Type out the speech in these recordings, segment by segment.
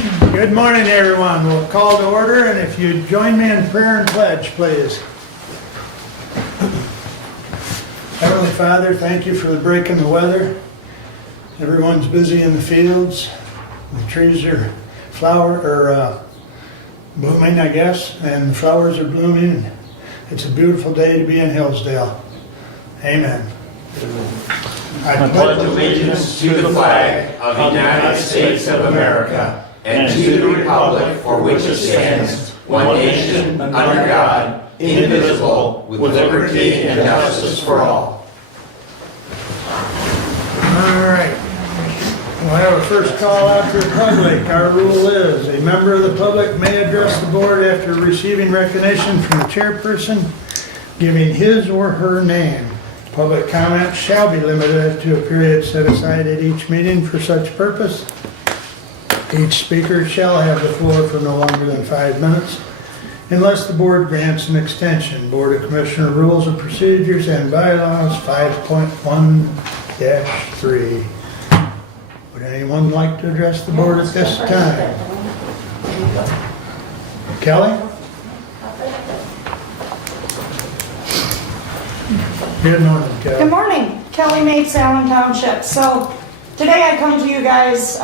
Good morning, everyone. We'll call to order, and if you'd join me in prayer and pledge, please. Heavenly Father, thank you for the break in the weather. Everyone's busy in the fields. The trees are blooming, I guess, and the flowers are blooming. It's a beautiful day to be in Hillsdale. Amen. I pledge allegiance to the flag of the United States of America and to the republic for which it stands, one nation, under God, indivisible, with liberty and justice for all. All right. We'll have a first call out to the public. Our rule is a member of the public may address the board after receiving recognition from the chairperson, giving his or her name. Public comment shall be limited to a period set aside at each meeting for such purpose. Each speaker shall have the floor for no longer than 5 minutes unless the board grants an extension. Board of Commissioner Rules of Procedures and Bylaws 5.1-3. Would anyone like to address the board at this time? Kelly? Good morning, Kelly. Good morning, Kelly Mates, Allen Township. So today I come to you guys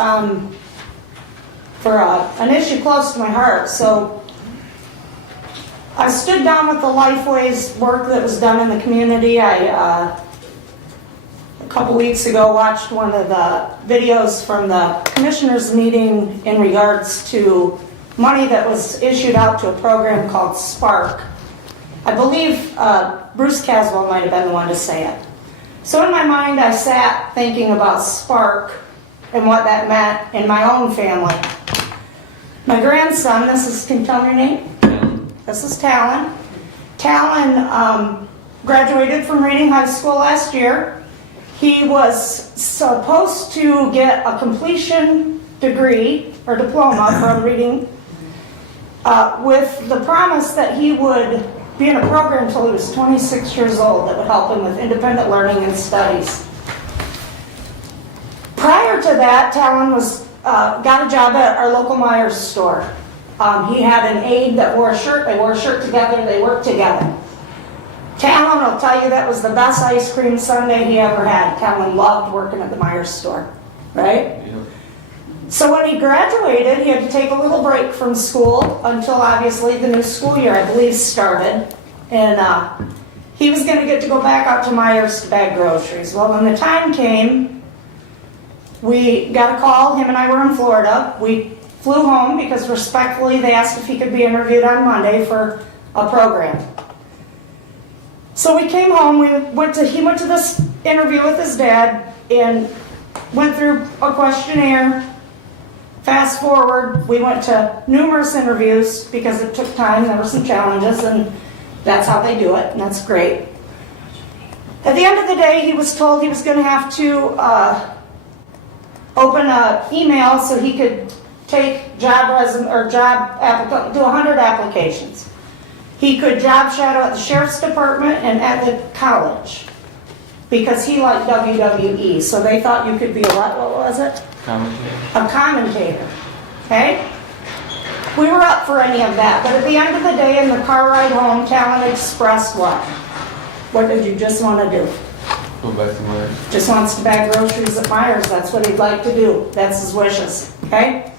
for an issue close to my heart. So I stood down with the Lifeways work that was done in the community. A couple weeks ago watched one of the videos from the commissioners meeting in regards to money that was issued out to a program called Spark. I believe Bruce Caswell might have been the one to say it. So in my mind I sat thinking about Spark and what that meant in my own family. My grandson, can you tell me your name? This is Talon. Talon graduated from Reading High School last year. He was supposed to get a completion degree or diploma from Reading with the promise that he would be in a program until he was 26 years old that would help him with independent learning and studies. Prior to that, Talon got a job at our local Myers store. He had an aide that wore a shirt. They wore a shirt together. They worked together. Talon will tell you that was the best ice cream sundae he ever had. Talon loved working at the Myers store, right? Yeah. So when he graduated, he had to take a little break from school until obviously the new school year, I believe, started. And he was going to get to go back out to Myers to bag groceries. Well, when the time came, we got a call. Him and I were in Florida. We flew home because respectfully they asked if he could be interviewed on Monday for a program. So we came home. He went to this interview with his dad and went through a questionnaire. Fast forward, we went to numerous interviews because it took time. There were some challenges, and that's how they do it, and that's great. At the end of the day, he was told he was going to have to open an email so he could take do 100 applications. He could job shadow at the sheriff's department and at the college because he liked WWE. So they thought you could be what was it? A commentator. Okay? We were up for any of that, but at the end of the day, in the car ride home, Talon expressed what? What did you just want to do? Go back to Myers. Just wants to bag groceries at Myers. That's what he'd like to do. That's his wishes. Okay?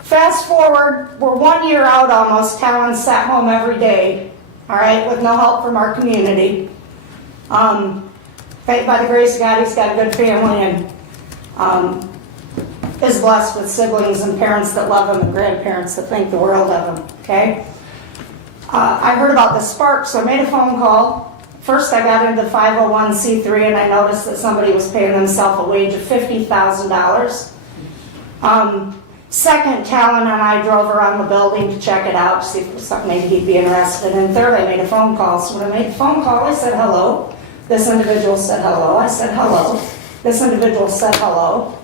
Fast forward, we're 1 year out almost. Talon sat home every day, all right, with no help from our community. By the grace of God, he's got a good family and is blessed with siblings and parents that love him and grandparents that think the world of him, okay? I heard about the Spark, so I made a phone call. First, I got into 501c3 and I noticed that somebody was paying themselves a wage of $50,000. Second, Talon and I drove around the building to check it out to see if it was something maybe he'd be interested in. Third, I made a phone call. So when I made the phone call, I said hello. This individual said hello. I said hello. This individual said hello.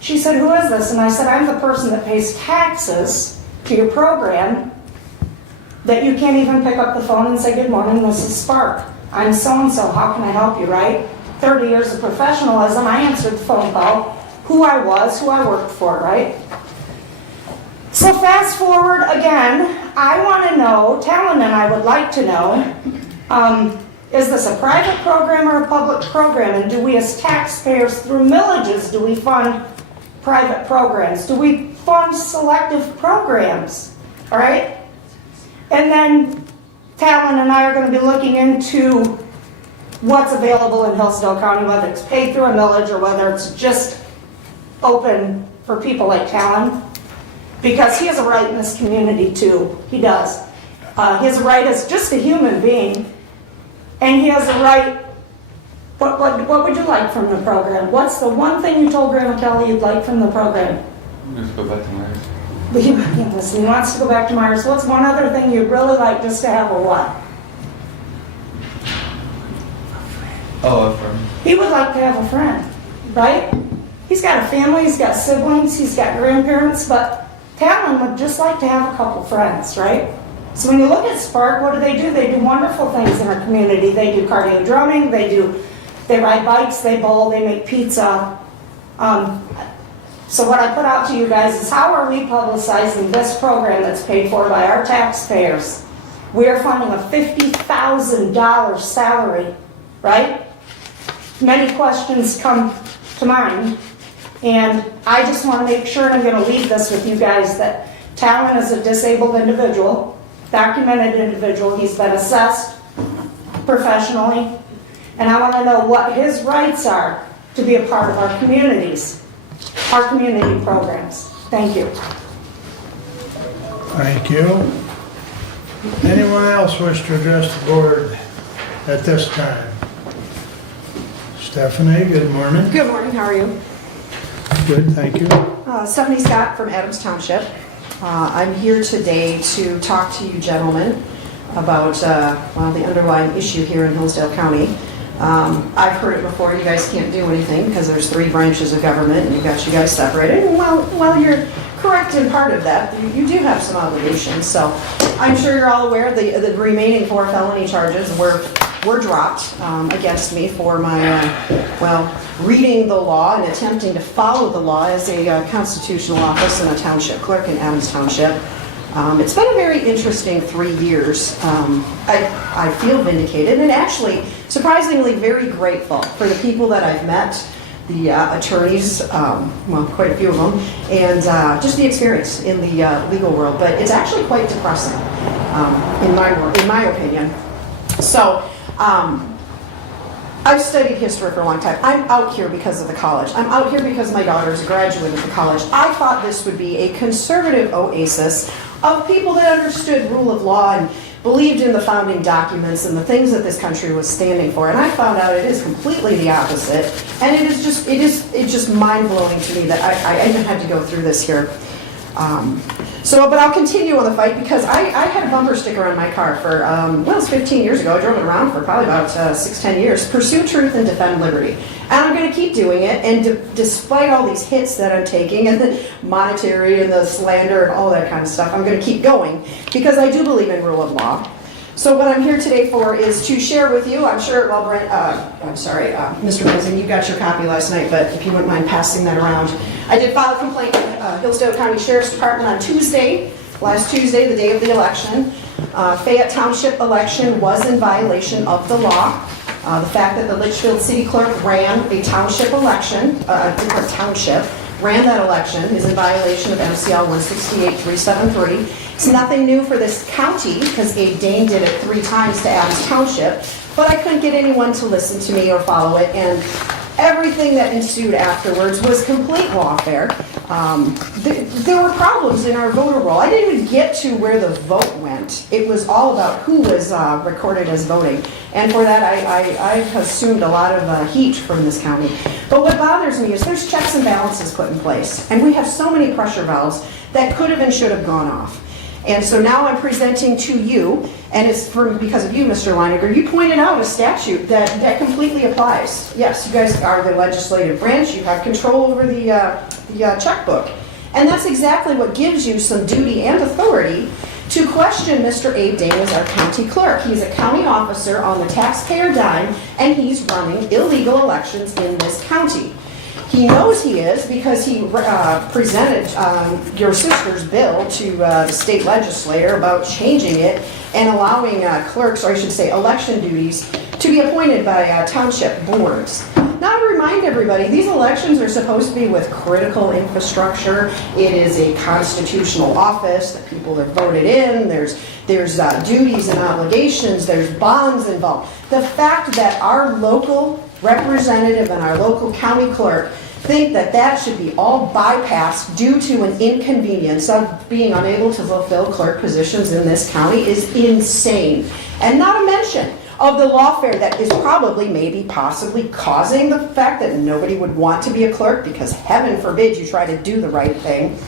She said, who is this? And I said, I'm the person that pays taxes to your program that you can't even pick up the phone and say, good morning, this is Spark. I'm so-and-so, how can I help you, right? 30 years of professionalism, I answered the phone call, who I was, who I worked for, right? So fast forward again, I want to know, Talon and I would like to know, is this a private program or a public program? And do we as taxpayers through millages, do we fund private programs? Do we fund selective programs? All right? And then Talon and I are going to be looking into what's available in Hillsdale County, whether it's paid through a millage or whether it's just open for people like Talon. Because he has a right in this community too. He does. He has a right as just a human being. And he has a right. What would you like from the program? What's the one thing you told Grandma Kelly you'd like from the program? Just go back to Myers. Listen, he wants to go back to Myers. What's one other thing you'd really like just to have a what? Oh, a friend. He would like to have a friend, right? He's got a family, he's got siblings, he's got grandparents, but Talon would just like to have a couple friends, right? So when you look at Spark, what do? They do wonderful things in our community. They do cardio drumming, they ride bikes, they bowl, they make pizza. So what I put out to you guys is how are we publicizing this program that's paid for by our taxpayers? We are funding a $50,000 salary, right? Many questions come to mind. And I just want to make sure, and I'm going to leave this with you guys, that Talon is a disabled individual, documented individual. He's been assessed professionally. And I want to know what his rights are to be a part of our communities, our community programs. Thank you. Thank you. Anyone else wish to address the board at this time? Stephanie, good morning. Good morning, how are you? Good, thank you. Stephanie Scott from Adams Township. I'm here today to talk to you gentlemen about the underlying issue here in Hillsdale County. I've heard it before, you guys can't do anything because there's 3 branches of government and you've got you guys separated. And while you're correct in part of that, you do have some obligations. So I'm sure you're all aware the remaining 4 felony charges were dropped against me for my, reading the law and attempting to follow the law as a constitutional office and a township clerk in Adams Township. It's been a very interesting 3 years. I feel vindicated and actually surprisingly very grateful for the people that I've met, the attorneys, quite a few of them, and just the experience in the legal world. But it's actually quite depressing in my opinion. So I've studied history for a long time. I'm out here because of the college. I'm out here because my daughter is a graduate of the college. I thought this would be a conservative oasis of people that understood rule of law and believed in the founding documents and the things that this country was standing for. And I found out it is completely the opposite. And it's just mind-blowing to me that I even had to go through this here. But I'll continue on the fight because I had a bumper sticker on my car for, it was 15 years ago. I drove it around for probably about 6-10 years. Pursue truth and defend liberty. And I'm going to keep doing it. And despite all these hits that I'm taking and the monetary and the slander and all that kind of stuff, I'm going to keep going because I do believe in rule of law. So what I'm here today for is to share with you, I'm sure, Mr. Benson, you got your copy last night, but if you wouldn't mind passing that around. I did file a complaint with Hillsdale County Sheriff's Department on last Tuesday, the day of the election. Fayette Township election was in violation of the law. The fact that the Litchfield City Clerk ran a township election, a different township, ran that election is in violation of MCL 168-373. It's nothing new for this county because Abe Dane did it 3 times to Adams Township, but I couldn't get anyone to listen to me or follow it, and everything that ensued afterwards was complete lawfare. There were problems in our voter roll. I didn't even get to where the vote went. It was all about who was recorded as voting. And for that, I've assumed a lot of heat from this county. But what bothers me is there's checks and balances put in place. And we have so many pressure valves that could have and should have gone off. And so now I'm presenting to you, and it's because of you, Mr. Leininger. You pointed out a statute that completely applies. Yes, you guys are the legislative branch. You have control over the checkbook. And that's exactly what gives you some duty and authority to question Mr. Abe Dane as our county clerk. He's a county officer on the taxpayer dime, and he's running illegal elections in this county. He knows he is because he presented your sister's bill to the state legislator about changing it and allowing clerks, or I should say election duties, to be appointed by township boards. Now, to remind everybody, these elections are supposed to be with critical infrastructure. It is a constitutional office that people are voted in. There's duties and obligations. There's bonds involved. The fact that our local representative and our local county clerk think that that should be all bypassed due to an inconvenience of being unable to fulfill clerk positions in this county is insane. And not a mention of the lawfare that is probably, maybe, possibly causing the fact that nobody would want to be a clerk because heaven forbid you try to do the right thing.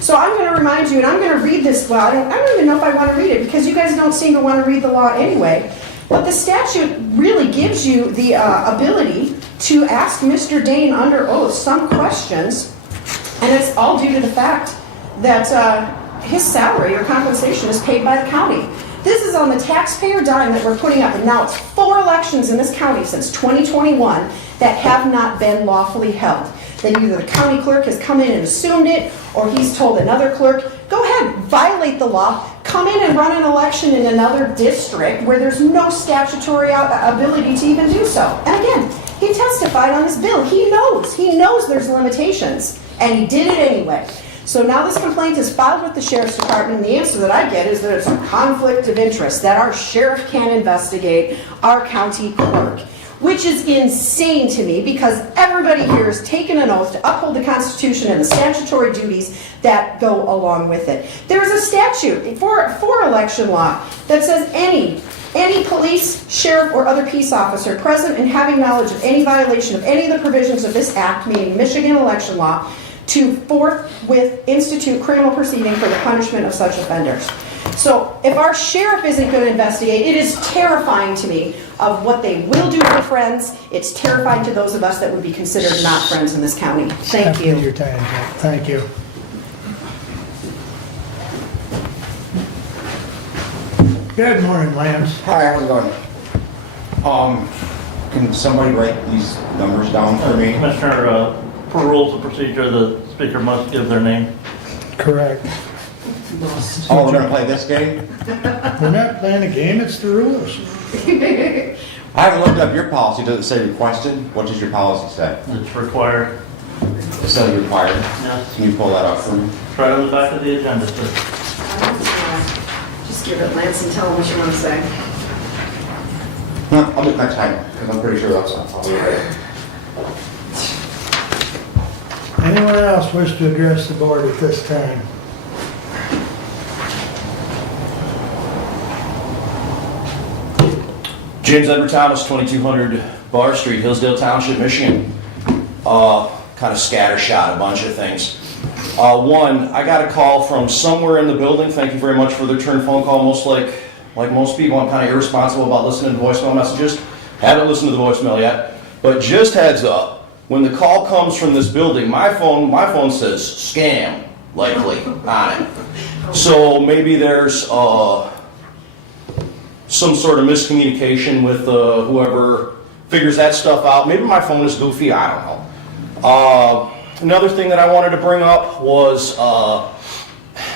So I'm going to remind you, and I'm going to read this law. I don't even know if I want to read it because you guys don't seem to want to read the law anyway. But the statute really gives you the ability to ask Mr. Dane under oath some questions, and it's all due to the fact that his salary or compensation is paid by the county. This is on the taxpayer dime that we're putting up, and now it's 4 elections in this county since 2021 that have not been lawfully held. That either the county clerk has come in and assumed it, or he's told another clerk, go ahead, violate the law, come in and run an election in another district where there's no statutory ability to even do so. And again, he testified on his bill. He knows there's limitations, and he did it anyway. So now this complaint is filed with the Sheriff's Department, and the answer that I get is that it's a conflict of interest, that our sheriff can't investigate our county clerk, which is insane to me because everybody here has taken an oath to uphold the Constitution and the statutory duties that go along with it. There's a statute for election law that says any police, sheriff, or other peace officer present and having knowledge of any violation of any of the provisions of this act, meaning Michigan election law, to forthwith institute criminal proceeding for the punishment of such offenders. So if our sheriff isn't going to investigate, it is terrifying to me of what they will do for friends. It's terrifying to those of us that would be considered not friends in this county. Thank you. Your time, Jack. Thank you. Good morning, Lance. Hi, how's it going? Can somebody write these numbers down for me? Commissioner, per rules of procedure, the speaker must give their name. Correct. Oh, we're gonna play this game? We're not playing a game, it's the rules. I haven't looked up your policy. Does it say requested? What does your policy say? It's required. It says required. Yes. Can you pull that up for me? It's right on the back of the agenda, sir. Just give it Lance and tell him what you want to say. No, I'll do it next time, because I'm pretty sure that's not probably right. Anyone else wish to address the board at this time? James Edward Thomas, 2200 Bar Street, Hillsdale Township, Michigan. Kind of scattershot, a bunch of things. One, I got a call from somewhere in the building. Thank you very much for the return phone call. Most like most people, I'm kind of irresponsible about listening to voicemail messages. Haven't listened to the voicemail yet, but just heads up. When the call comes from this building, my phone says scam, likely, on it. So maybe there's some sort of miscommunication with whoever figures that stuff out. Maybe my phone is goofy, I don't know. Another thing that I wanted to bring up was, I'm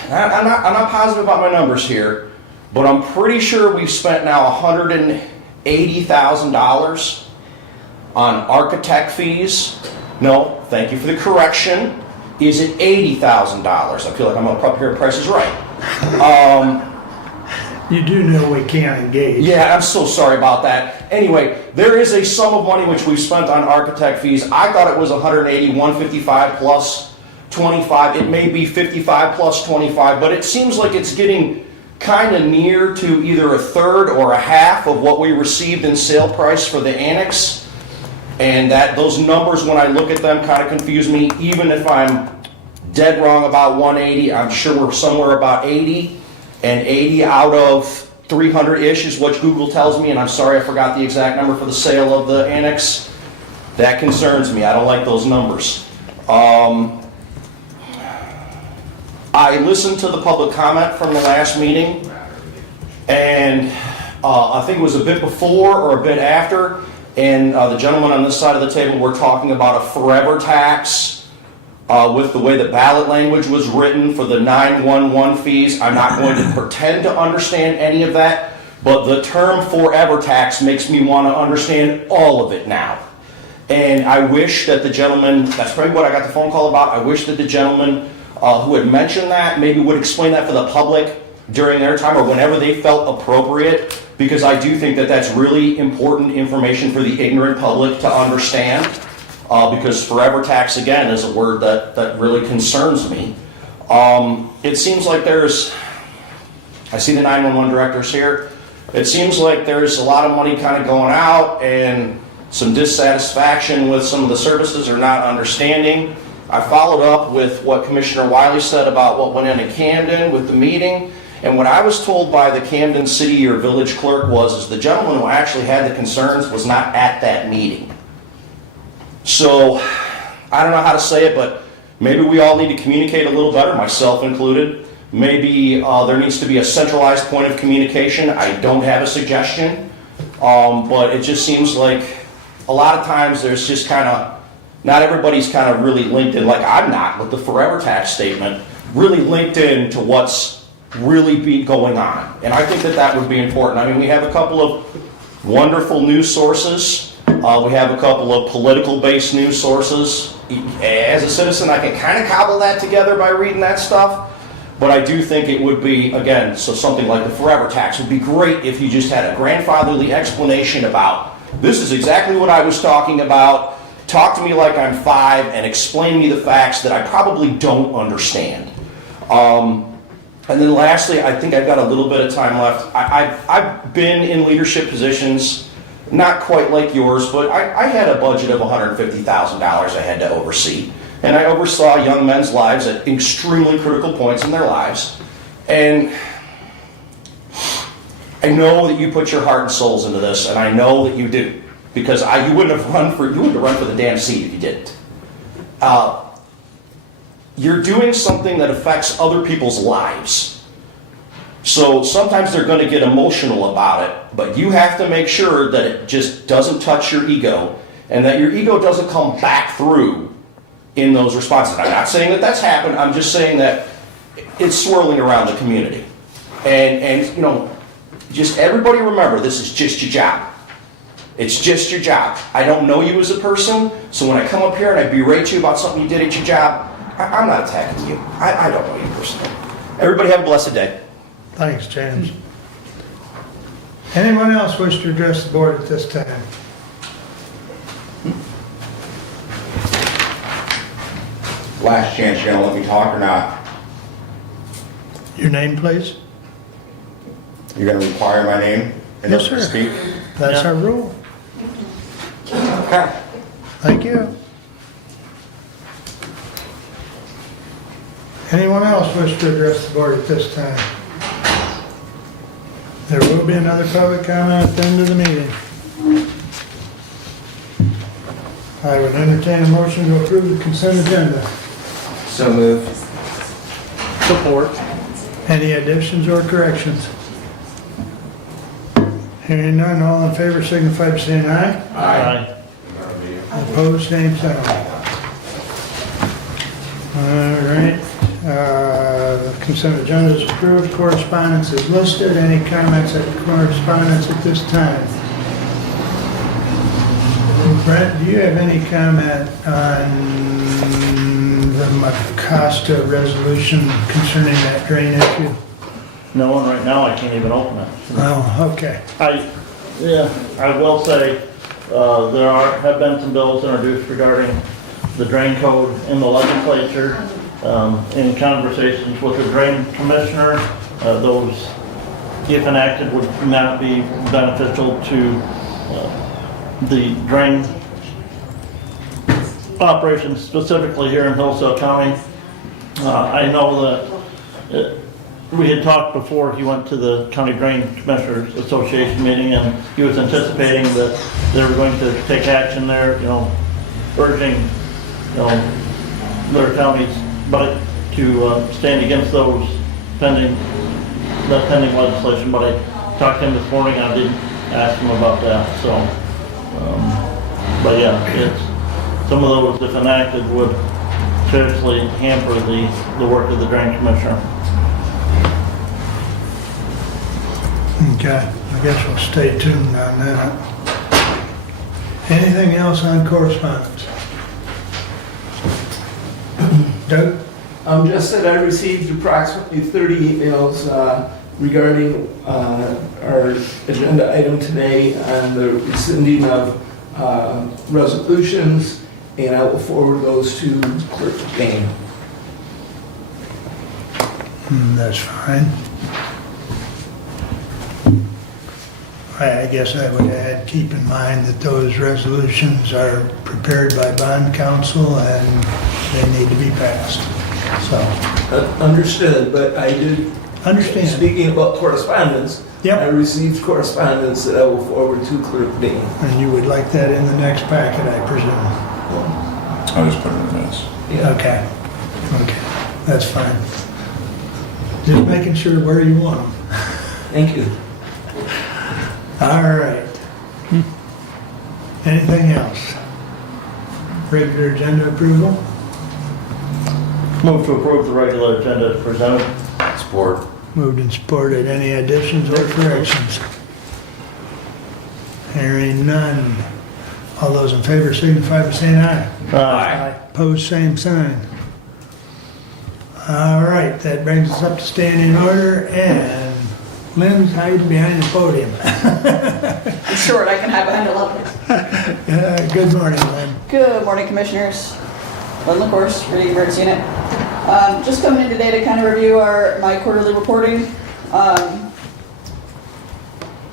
not positive about my numbers here, but I'm pretty sure we've spent now $180,000 on architect fees. No, thank you for the correction. Is it $80,000? I feel like I'm up here at Price is Right. You do know we can't engage. Yeah, I'm so sorry about that. Anyway, there is a sum of money which we've spent on architect fees. I thought it was 180, 155 plus 25. It may be 55 plus 25, but it seems like it's getting kind of near to either a third or a half of what we received in sale price for the annex. And those numbers, when I look at them, kind of confuse me. Even if I'm dead wrong about 180, I'm sure we're somewhere about 80. And 80 out of 300-ish is what Google tells me, and I'm sorry I forgot the exact number for the sale of the annex. That concerns me. I don't like those numbers. I listened to the public comment from the last meeting, and I think it was a bit before or a bit after, and the gentleman on this side of the table were talking about a forever tax with the way the ballot language was written for the 911 fees. I'm not going to pretend to understand any of that, but the term forever tax makes me want to understand all of it now. And I wish that the gentleman, that's probably what I got the phone call about, I wish that the gentleman who had mentioned that maybe would explain that for the public during their time or whenever they felt appropriate, because I do think that that's really important information for the ignorant public to understand, because forever tax, again, is a word that really concerns me. It seems like I see the 911 directors here, it seems like there's a lot of money kind of going out and some dissatisfaction with some of the services or not understanding. I followed up with what Commissioner Wiley said about what went in Camden with the meeting, and what I was told by the Camden City or Village Clerk is the gentleman who actually had the concerns was not at that meeting. So, I don't know how to say it, but maybe we all need to communicate a little better, myself included. Maybe there needs to be a centralized point of communication. I don't have a suggestion, but it just seems like a lot of times there's just kind of, not everybody's kind of really linked in, like I'm not, with the forever tax statement, really linked in to what's really going on. And I think that would be important. I mean, we have a couple of wonderful news sources. We have a couple of political-based news sources. As a citizen, I can kind of cobble that together by reading that stuff. But I do think it would be, again, so something like the forever tax would be great if you just had a grandfatherly explanation about, this is exactly what I was talking about, talk to me like I'm 5, and explain me the facts that I probably don't understand. And then lastly, I think I've got a little bit of time left. I've been in leadership positions, not quite like yours, but I had a budget of $150,000 I had to oversee. And I oversaw young men's lives at extremely critical points in their lives. And I know that you put your heart and souls into this, and I know that you do, because you wouldn't have run for the damn seat if you didn't. You're doing something that affects other people's lives. So sometimes they're going to get emotional about it, but you have to make sure that it just doesn't touch your ego, and that your ego doesn't come back through in those responses. I'm not saying that that's happened. I'm just saying that it's swirling around the community. And you know, just everybody remember, this is just your job. It's just your job. I don't know you as a person, so when I come up here and I berate you about something you did at your job, I'm not attacking you. I don't know you personally. Everybody have a blessed day. Thanks, James. Anyone else wish to address the board at this time? Last chance, you gonna let me talk or not? Your name, please? You're gonna require my name in Yes, order to sir. speak? That's our rule. Okay. Thank you. Anyone else wish to address the board at this time? There will be another public comment at the end of the meeting. I would entertain a motion to approve the consent agenda. So moved. Support. Any additions or corrections? Hearing none, all in favor signify by saying aye. Aye. Opposed, same sign. All right, the consent agenda is approved, correspondence is listed. Any comments at correspondence at this time? Brent, do you have any comment on the Acosta resolution concerning that drain issue? No, and right now I can't even open it. Oh, okay. I will say, there have been some bills introduced regarding the drain code in the legislature. In conversations with the drain commissioner, those, if enacted, would not be beneficial to the drain operations specifically here in Hillsdale County. I know that we had talked before he went to the County Drain Commissioners Association meeting, and he was anticipating that they were going to take action there, urging, their counties, but to stand against those pending legislation. But I talked to him this morning, I didn't ask him about that, so But yeah, some of those, if enacted, would seriously hamper the work of the Drain Commissioner. Okay, I guess we'll stay tuned on that. Anything else on correspondence? Doug? Just that I received approximately 30 emails regarding our agenda item today on the rescinding of resolutions, and I will forward those to Clerk Dane. That's fine. I guess I would add, keep in mind that those resolutions are prepared by bond counsel and they need to be passed. So, Understood, but I did, understand. speaking about correspondence, Yep. I received correspondence that I will forward to Clerk Dane. And you would like that in the next packet, I presume? I'll just put it in this. Yeah. Okay, that's fine. Just making sure where you want them. Thank you. All right. Anything else? Regular agenda approval? Move to approve the regular agenda as presented. Support. Moved and supported. Any additions or corrections? Hearing none. All those in favor signify by saying aye. Aye. Opposed, same sign. All right, that brings us up to standing order, and Lynn's hiding behind the podium. I'm short, I can hide behind a lot. Good morning, Lynn. Good morning, Commissioners. Lynn LaCourse, Reading Emergency Unit. Just coming in today to kind of review my quarterly reporting.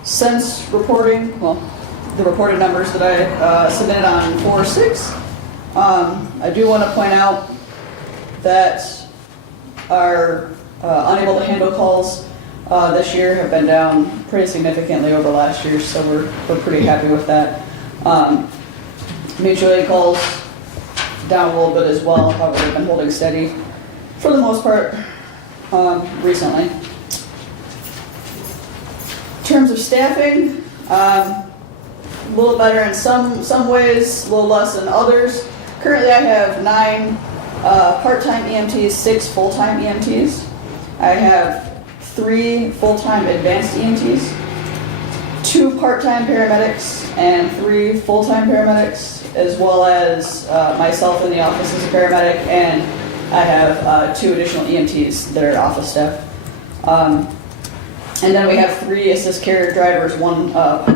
Since reporting, well, the reported numbers that I submitted on 4/6, I do want to point out that our unable to handle calls this year have been down pretty significantly over last year, so we're pretty happy with that. Mutual aid calls down a little bit as well, however they've been holding steady for the most part recently. In terms of staffing, a little better in some ways, a little less in others. Currently I have 9 part-time EMTs, 6 full-time EMTs. I have 3 full-time advanced EMTs, 2 part-time paramedics, and 3 full-time paramedics, as well as myself in the office as a paramedic, and I have 2 additional EMTs that are office staff. And then we have 3 assist care drivers, 1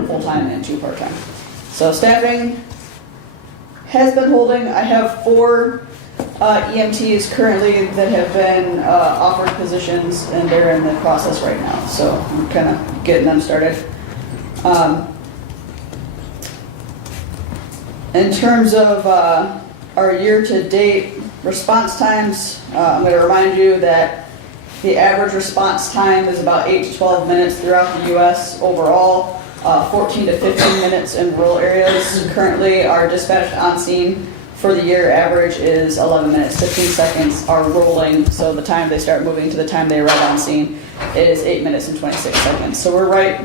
full-time and 2 part-time. So staffing has been holding. I have 4 EMTs currently that have been offered positions, and they're in the process right now. So I'm kind of getting them started. In terms of our year-to-date response times, I'm going to remind you that the average response time is about 8 to 12 minutes throughout the U.S. overall, 14 to 15 minutes in rural areas. Currently, our dispatched on scene for the year average is 11 minutes. 15 seconds are rolling, so the time they start moving to the time they arrive on scene is 8 minutes and 26 seconds. So we're right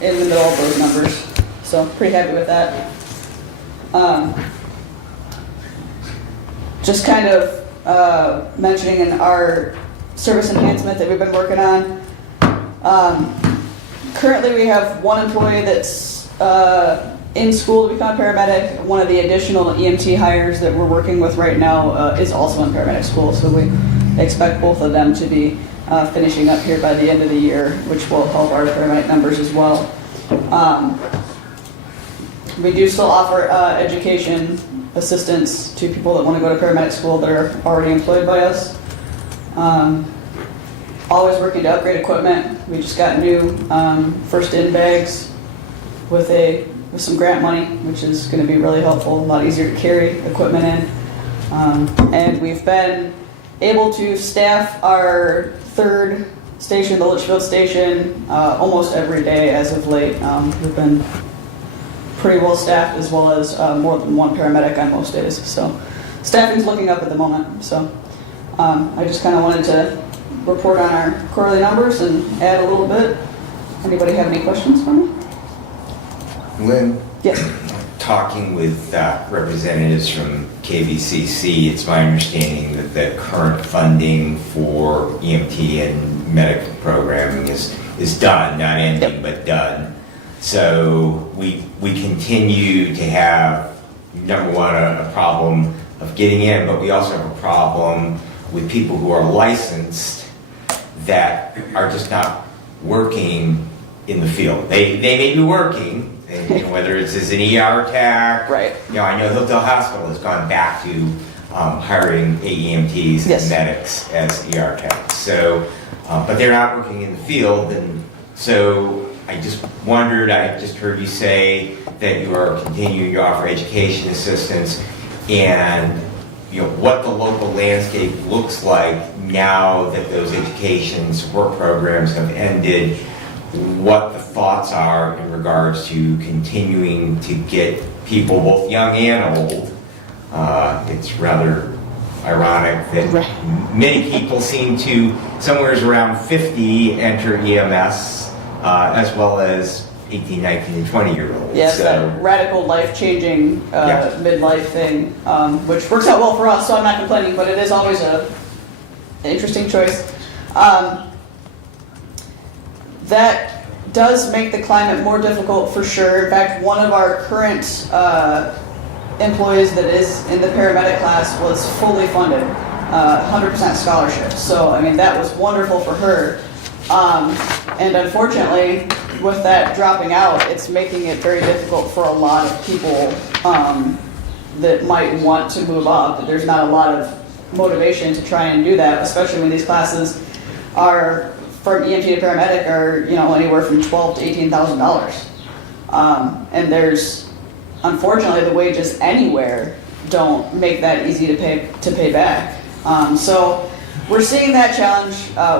in the middle of those numbers. So pretty happy with that. Just kind of mentioning in our service enhancement that we've been working on. Currently we have 1 employee that's in school to become a paramedic. One of the additional EMT hires that we're working with right now is also in paramedic school, so we expect both of them to be finishing up here by the end of the year, which will help our paramedic numbers as well. We do still offer education assistance to people that want to go to paramedic school that are already employed by us. Always working to upgrade equipment. We just got new first in bags with some grant money, which is going to be really helpful, a lot easier to carry equipment in. And we've been able to staff our 3rd station, the Litchfield station, almost every day as of late. We've been pretty well staffed, as well as more than 1 paramedic on most days. So staffing's looking up at the moment. So I just kind of wanted to report on our quarterly numbers and add a little bit. Anybody have any questions for me? Lynn, Yes. talking with representatives from KVCC, it's my understanding that the current funding for EMT and medical programming is done, not ending, but done. So we continue to have, number one, a problem of getting in, but we also have a problem with people who are licensed that are just not working in the field. They may be working, and, whether it's as an ER tech. Right. I know Hillsdale Hospital has gone back to hiring AEMTs Yes. and medics as ER techs. So, but they're not working in the field, and so I just wondered, I just heard you say that you are continuing to offer education assistance, and what the local landscape looks like now that those education support programs have ended, what the thoughts are in regards to continuing to get people, both young and old. It's rather ironic that many people seem to, somewhere around 50, enter EMS, as well as 18, 19, and 20-year-olds. Yes, that radical life-changing midlife thing, which works out well for us, so I'm not complaining, but it is always an interesting choice. That does make the climate more difficult for sure. In fact, one of our current employees that is in the paramedic class was fully funded, 100% scholarship. So, I mean, that was wonderful for her. And unfortunately, with that dropping out, it's making it very difficult for a lot of people that might want to move up. There's not a lot of motivation to try and do that, especially when these classes are, from EMT to paramedic, are anywhere from $12,000 to $18,000. And there's, unfortunately, the wages anywhere don't make that easy to pay back. So we're seeing that challenge.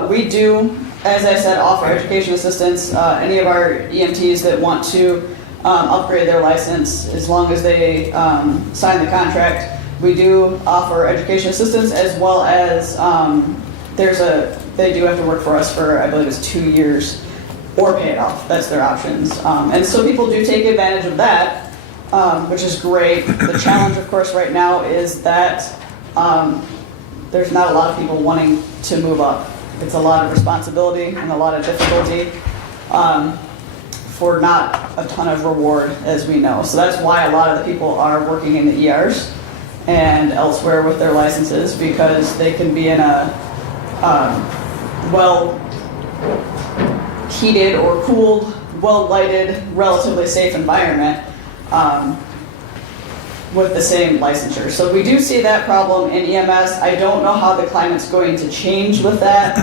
We do, as I said, offer education assistance. Any of our EMTs that want to upgrade their license, as long as they sign the contract, we do offer education assistance, as well as they do have to work for us for, I believe it's 2 years, or pay it off. That's their options. And so people do take advantage of that, which is great. The challenge, of course, right now is that there's not a lot of people wanting to move up. It's a lot of responsibility and a lot of difficulty for not a ton of reward, as we know. So that's why a lot of the people are working in the ERs and elsewhere with their licenses, because they can be in a well-heated or cooled, well-lighted, relatively safe environment with the same licensure. So we do see that problem in EMS. I don't know how the climate's going to change with that.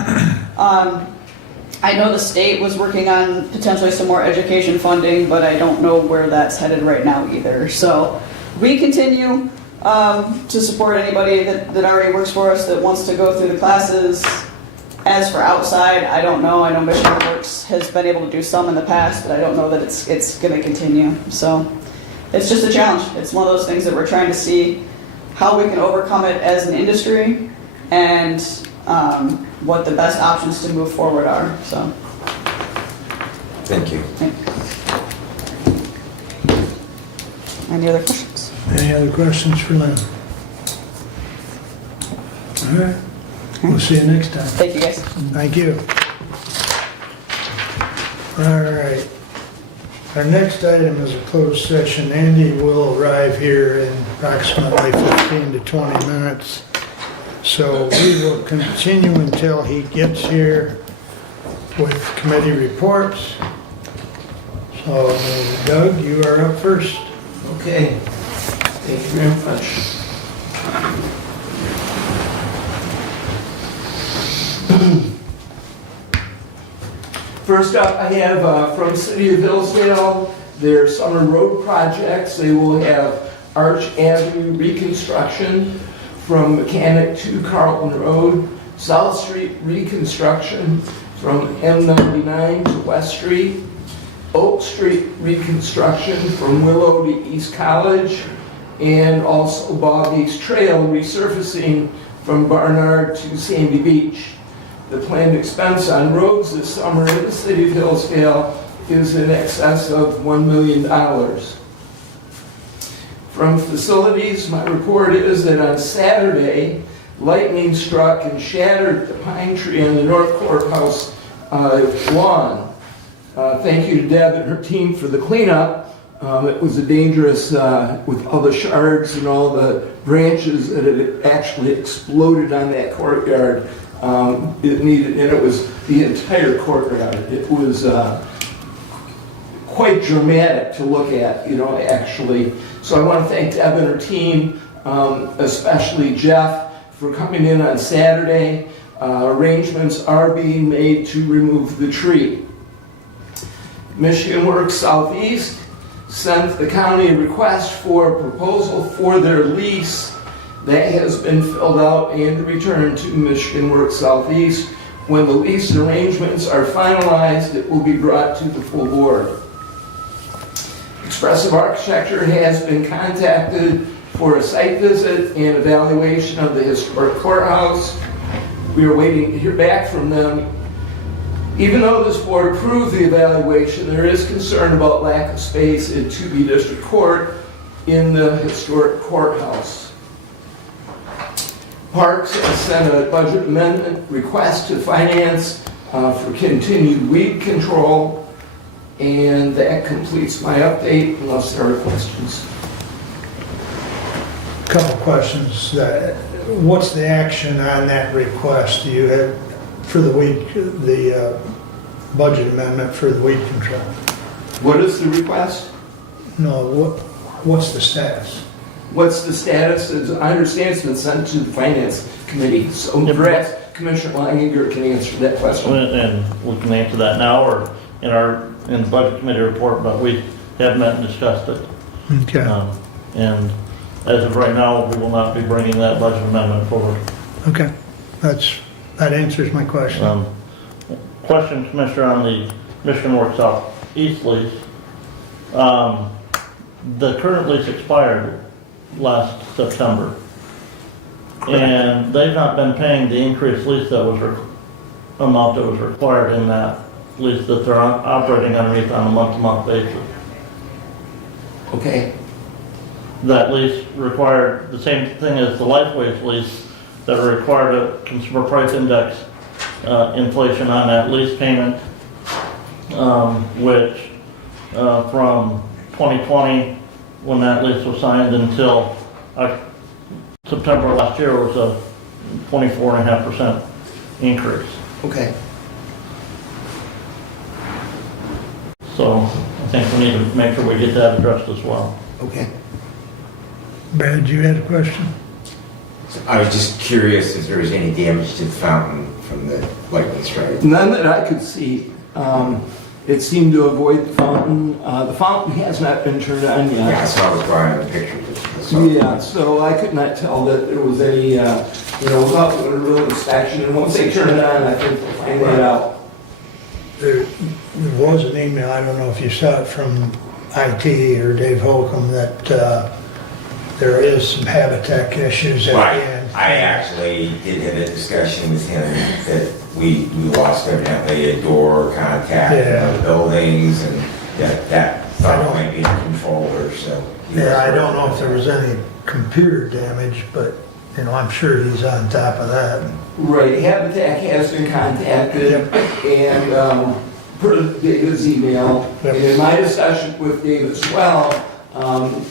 I know the state was working on potentially some more education funding, but I don't know where that's headed right now either. So we continue to support anybody that already works for us that wants to go through the classes. As for outside, I don't know. I know Michigan Works has been able to do some in the past, but I don't know that it's going to continue. So it's just a challenge. It's one of those things that we're trying to see how we can overcome it as an industry, and what the best options to move forward are. So, Thank you. Any other questions? Any other questions for Lynn? All right. We'll see you next time. Thank you, guys. Thank you. All right. Our next item is a closed session. Andy will arrive here in approximately 15 to 20 minutes. So we will continue until he gets here with committee reports. So Doug, you are up first. Okay, thank you very much. First up, I have from City of Hillsdale, their summer road projects. They will have Arch Avenue reconstruction from Mechanic to Carlton Road, South Street reconstruction from M99 to West Street, Oak Street reconstruction from Willow to East College, and also Boggies Trail resurfacing from Barnard to Sandy Beach. The planned expense on roads this summer in the City of Hillsdale is in excess of $1 million. From facilities, my report is that on Saturday, lightning struck and shattered the pine tree on the North Courthouse lawn. Thank you to Deb and her team for the cleanup. It was a dangerous, with all the shards and all the branches that had actually exploded on that courtyard. It was the entire courtyard. It was quite dramatic to look at, actually. So I want to thank Deb and her team, especially Jeff, for coming in on Saturday. Arrangements are being made to remove the tree. Michigan Works Southeast sent the county a request for a proposal for their lease. That has been filled out and returned to Michigan Works Southeast. When the lease arrangements are finalized, it will be brought to the full board. Expressive Architecture has been contacted for a site visit and evaluation of the historic courthouse. We are waiting to hear back from them. Even though this board approved the evaluation, there is concern about lack of space in 2B District Court in the historic courthouse. Parks has sent a budget amendment request to finance for continued weed control, and that completes my update unless there are questions. Couple questions. What's the action on that request? Do you have for the budget amendment for the weed control? What is the request? No, what's the status? What's the status? As I understand, it's been sent to the Finance Committee, so perhaps Commissioner Langinger can answer that question. And we can answer that now or in the Budget Committee report, but we have met and discussed it. Okay. And as of right now, we will not be bringing that budget amendment forward. Okay. That answers my question. Question, Commissioner, on the Michigan Works Southeast lease. The current lease expired last September. Correct. And they've not been paying the increased lease that was amount that was required in that lease that they're operating underneath on a month-to-month basis. Okay. That lease required the same thing as the Lifeways lease that required a consumer price index inflation on that lease payment, which from 2020, when that lease was signed, until September last year was a 24.5% increase. Okay. So I think we need to make sure we get that addressed as well. Okay. Brad, you had a question? I was just curious if there was any damage to the fountain from the lightning strike. None that I could see. It seemed to avoid the fountain. The fountain has not been turned on yet. Yeah, I saw it was drawing the picture. Yeah, so I could not tell that there was any, without doing a real inspection. And once they turn it on, I think they'll find that out. There was an email, I don't know if you saw it from IT or Dave Holcomb, that there is some habitat issues at the Right. end. I actually did have a discussion with him that we lost evidently a door contact in one of the buildings, and that thought might be a controller, so. Yeah, I don't know if there was any computer damage, but, I'm sure he's on top of that. Right, Habitat has been contacted, and per David's email, and in my discussion with Dave as well,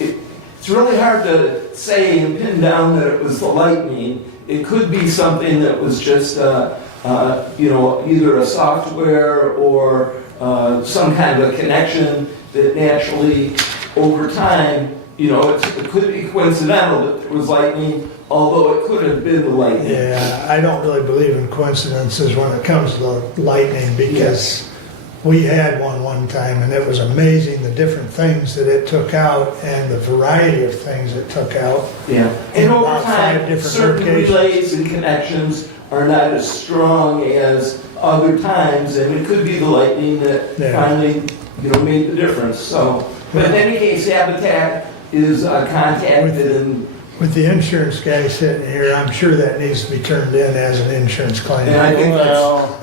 it's really hard to say and pin down that it was the lightning. It could be something that was just, either a software or some kind of a connection that naturally, over time, it could be coincidental that there was lightning, although it could have been the lightning. Yeah, I don't really believe in coincidences when it comes to lightning, because we had one time, and it was amazing the different things that it took out and the variety of things it took out. Yeah, In and over about 5 time, different certain locations. relays and connections are not as strong as other times, and it could be the lightning that Yeah. finally, made the difference. So, but in any case, Habitat is contacted, and With the insurance guy sitting here, I'm sure that needs to be turned in as an insurance claim. I think Well,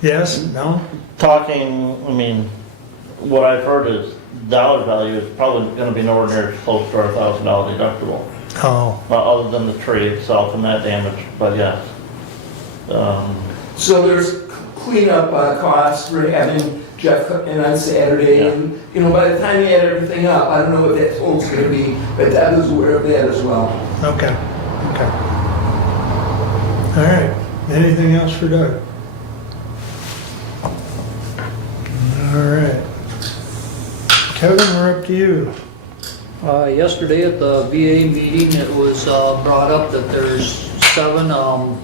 Yes? No? talking, what I've heard is dollar value is probably gonna be nowhere near as close to our $1,000 deductible. Oh, Well, other than the tree itself and that damage, but yes. So there's cleanup costs for having Jeff come in on Saturday, Yeah. and, you know, by the time you add everything up, I don't know what that total's gonna be, but Deb is aware of that as well. okay, okay. All right, anything else for Doug? All right. Kevin, we're up to you. Yesterday at the VA meeting, it was brought up that there's 7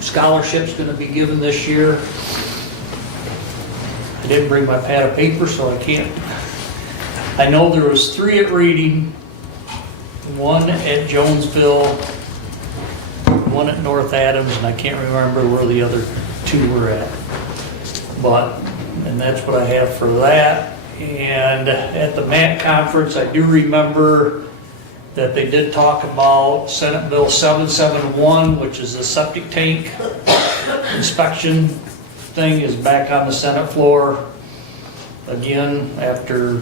scholarships going to be given this year. I didn't bring my pad of paper, so I can't. I know there was 3 at Reading, 1 at Jonesville, 1 at North Adams, and I can't remember where the other 2 were at. And that's what I have for that. And at the MAT conference, I do remember that they did talk about Senate Bill 771, which is the septic tank inspection thing, is back on the Senate floor again after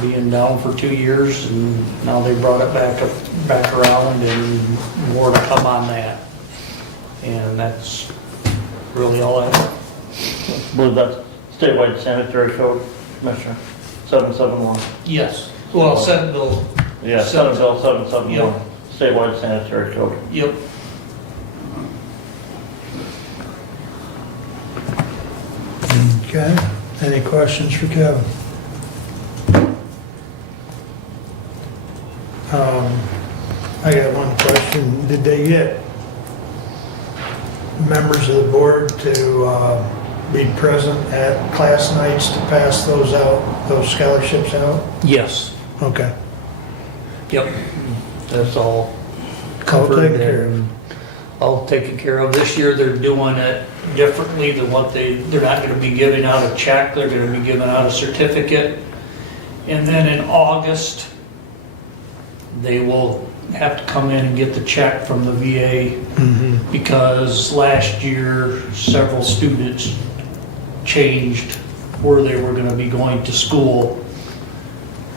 being down for 2 years, and now they brought it back around, and more to come on that. And that's really all I have. I believe that's statewide sanitary code, Commissioner, 771. Yes, well, Senate Bill, Yeah, Senate Bill 771, statewide sanitary code. yep. Okay, any questions for Kevin? I got one question. Did they get members of the board to be present at class nights to pass those out, those scholarships out? Yes, Okay. yep, that's all All covered taken care there. of. All taken care of. This year, they're doing it differently than what they're not gonna be giving out a check, they're gonna be giving out a certificate. And then in August, they will have to come in and get the check from the VA, because last year, several students changed where they were gonna be going to school,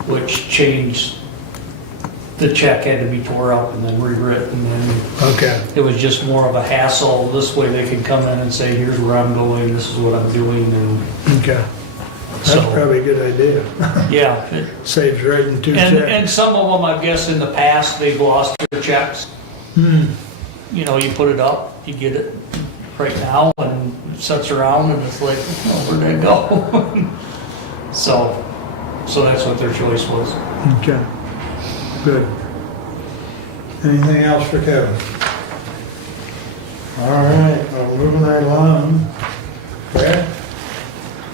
which changed, the check had to be tore up and then rewritten, and Okay, it was just more of a hassle. This way they can come in and say, here's where I'm going, this is what I'm doing, and okay. That's so, probably a good idea. yeah. Saves writing 2 And checks. some of them, I guess, in the past, they've lost their checks. You know, you put it up, you get it right now, and it sits around, and it's like, oh, where'd that go? So that's what their choice was. Okay, good. Anything else for Kevin? All right, well, moving right along. Brad?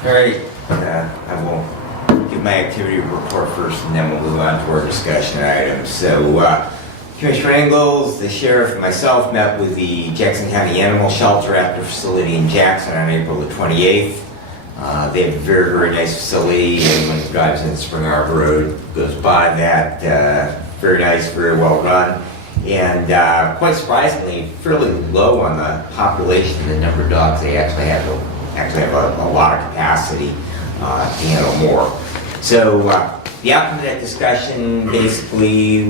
All right, I will give my activity report first, and then we'll move on to our discussion items. So, Commissioner Engels, the sheriff, and myself met with the Jackson County Animal Shelter at their facility in Jackson on April the 28th. They have a very, very nice facility. Anyone who drives in Spring Arbor Road goes by that. Very nice, very well run. And quite surprisingly, fairly low on the population, the number of dogs they actually have a lot of capacity to handle more. So the outcome of that discussion, basically,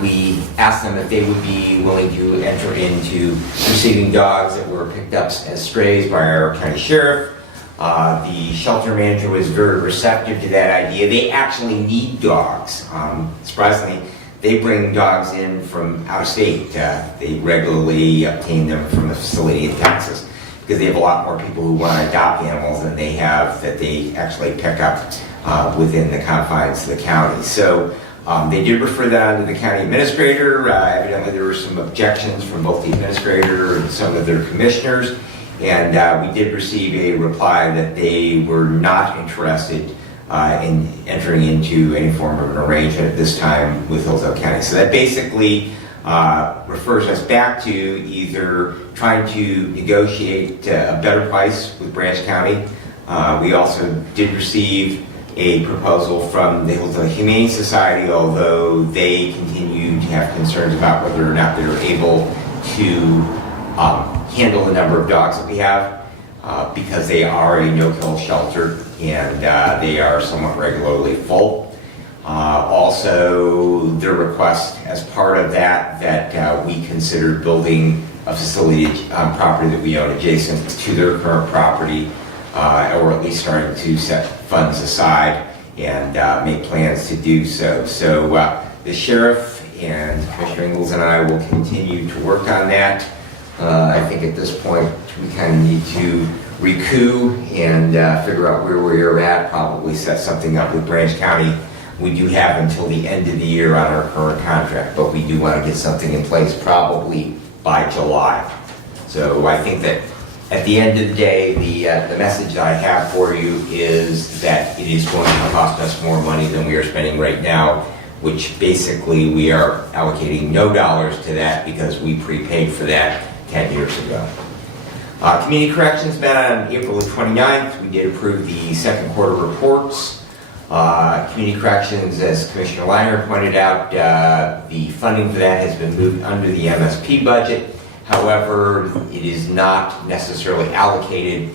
we asked them if they would be willing to enter into receiving dogs that were picked up as strays by our county sheriff. The shelter manager was very receptive to that idea. They actually need dogs. Surprisingly, they bring dogs in from out of state. They regularly obtain them from the facility in Texas, because they have a lot more people who want to adopt animals than they have that they actually pick up within the confines of the county. So they did refer that on to the county administrator. Evidently there were some objections from both the administrator and some of their commissioners, and we did receive a reply that they were not interested in entering into any form of an arrangement at this time with Hillsdale County. So that basically refers us back to either trying to negotiate a better price with Branch County. We also did receive a proposal from the Hillsdale Humane Society, although they continue to have concerns about whether or not they're able to handle the number of dogs that we have. because they are a no-kill shelter and they are somewhat regularly full. Also, their request as part of that we considered building a facility on property that we own adjacent to their current property, or at least starting to set funds aside and make plans to do so. So the sheriff and Commissioner Ingalls and I will continue to work on that. I think at this point we kind of need to recoup and figure out where we are at, probably set something up with Branch County. We do have until the end of the year on our current contract, but we do want to get something in place probably by July. So I think that at the end of the day, the message that I have for you is that it is going to cost us more money than we are spending right now, which basically we are allocating no dollars to that because we prepaid for that 10 years ago. Community Corrections met on April the 29th. We did approve the second quarter reports. Community Corrections, as Commissioner Leiner pointed out, the funding for that has been moved under the MSP budget. However, it is not necessarily allocated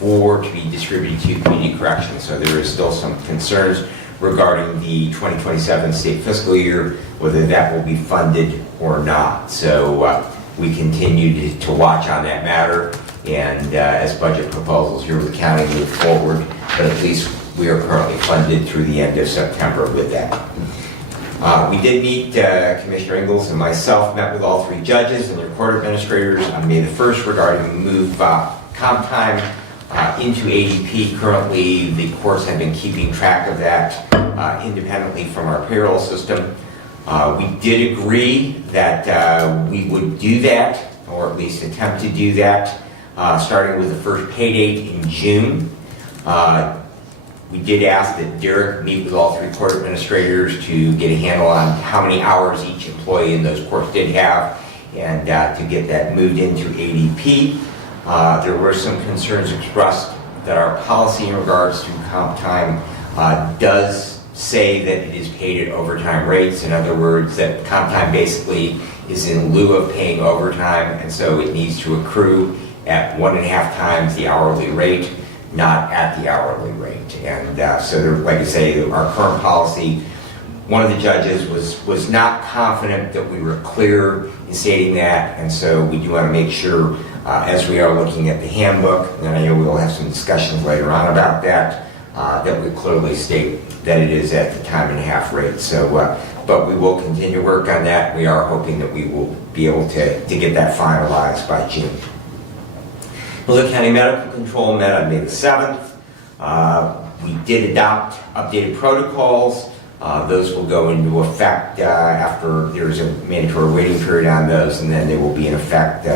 to be distributed to Community Corrections. So there is still some concerns regarding the 2027 state fiscal year, whether that will be funded or not. So we continue to watch on that matter, and as budget proposals here with the county move forward, but at least we are currently funded through the end of September with that. We did meet, Commissioner Ingalls and myself met with all three judges and their court administrators on May the 1st regarding the move comp time into ADP. Currently, the courts have been keeping track of that independently from our payroll system. We did agree that we would do that, or at least attempt to do that, starting with the first pay date in June. We did ask that Derek meet with all three court administrators to get a handle on how many hours each employee in those courts did have, and to get that moved into ADP. There were some concerns expressed that our policy in regards to comp time does say that it is paid at overtime rates. In other words, that comp time basically is in lieu of paying overtime, and so it needs to accrue at 1.5 times the hourly rate, not at the hourly rate. And so there, like I say, our current policy, one of the judges was not confident that we were clear in stating that, and so we do want to make sure as we are looking at the handbook, and I know we will have some discussions later on about that, that we clearly state that it is at the time and a half rate. So, but we will continue to work on that. We are hoping that we will be able to get that finalized by June. Hillsdale County Medical Control met on May the 7th. We did adopt updated protocols. Those will go into effect after there's a mandatory waiting period on those, and then they will be in effect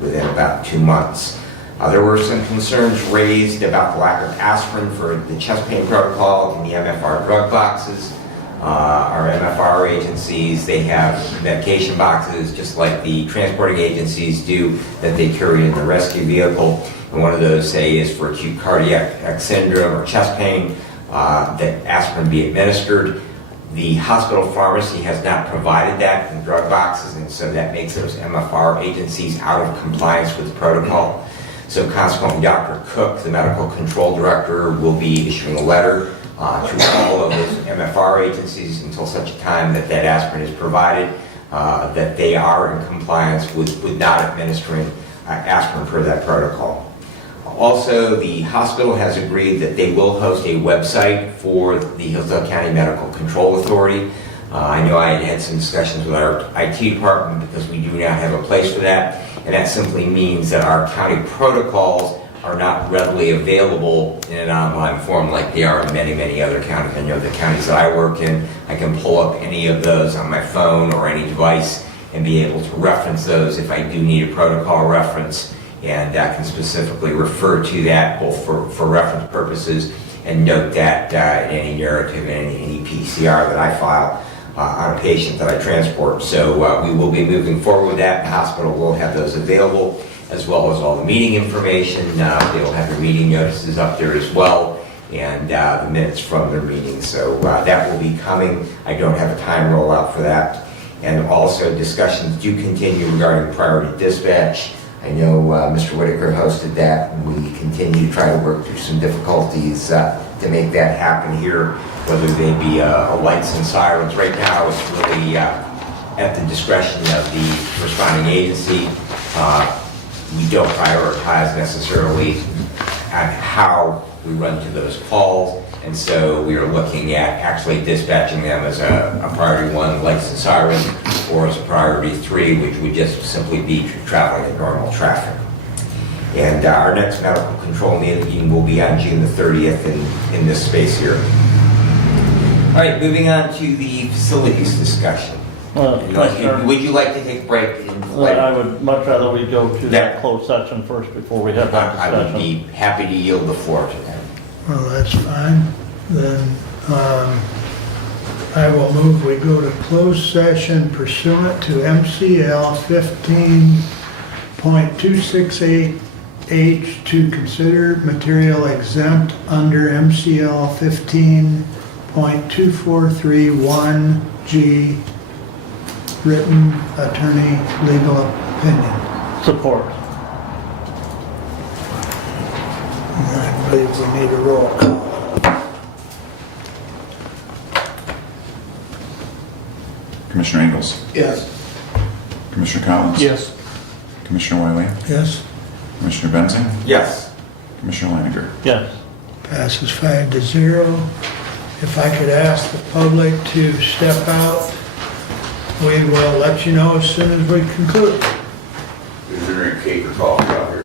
within about 2 months. There were some concerns raised about the lack of aspirin for the chest pain protocol in the MFR drug boxes. Our MFR agencies, they have medication boxes just like the transporting agencies do that they carry in the rescue vehicle. And one of those, say, is for acute cardiac syndrome or chest pain, that aspirin be administered. The hospital pharmacy has not provided that in drug boxes, and so that makes those MFR agencies out of compliance with the protocol. So consequently, Dr. Cook, the medical control director, will be issuing a letter to all of those MFR agencies until such a time that that aspirin is provided, that they are in compliance with not administering aspirin per that protocol. Also, the hospital has agreed that they will host a website for the Hillsdale County Medical Control Authority. I know I had some discussions with our IT department because we do not have a place for that, and that simply means that our county protocols are not readily available in an online form like they are in many, many other counties. I know the counties that I work in, I can pull up any of those on my phone or any device and be able to reference those if I do need a protocol reference, and I can specifically refer to that both for reference purposes and note that in any narrative and any PCR that I file on a patient that I transport. So we will be moving forward with that. The hospital will have those available, as well as all the meeting information. They will have their meeting notices up there as well, and the minutes from their meetings. So that will be coming. I don't have a time rollout for that. And also discussions do continue regarding priority dispatch. I know Mr. Whitaker hosted that, and we continue to try to work through some difficulties to make that happen here, whether they be a lights and sirens. Right now, it's really at the discretion of the responding agency. We don't prioritize necessarily on how we run to those calls, and so we are looking at actually dispatching them as a priority 1, lights and sirens, or as a priority 3, which would just simply be traveling in normal traffic. And our next medical control meeting will be on June the 30th in this space here. All right, moving on to the facilities discussion. Commissioner, Would you like to take a break? I would much rather we go to Yeah. that closed section first before we have that I would discussion. be happy to yield the floor to them. Well, that's fine. Then I will move we go to closed session pursuant to MCL 15.268H to consider material exempt under MCL 15.2431G, written attorney legal opinion. Support. And I believe we need a roll call. Commissioner Ingles, Yes. Commissioner Collins. Yes. Commissioner Wiley, Yes. Commissioner Benzing, Yes. Commissioner Leininger. Yes. Passes 5-0. If I could ask the public to step out, we will let you know as soon as we conclude. Is there a cake or coffee out here?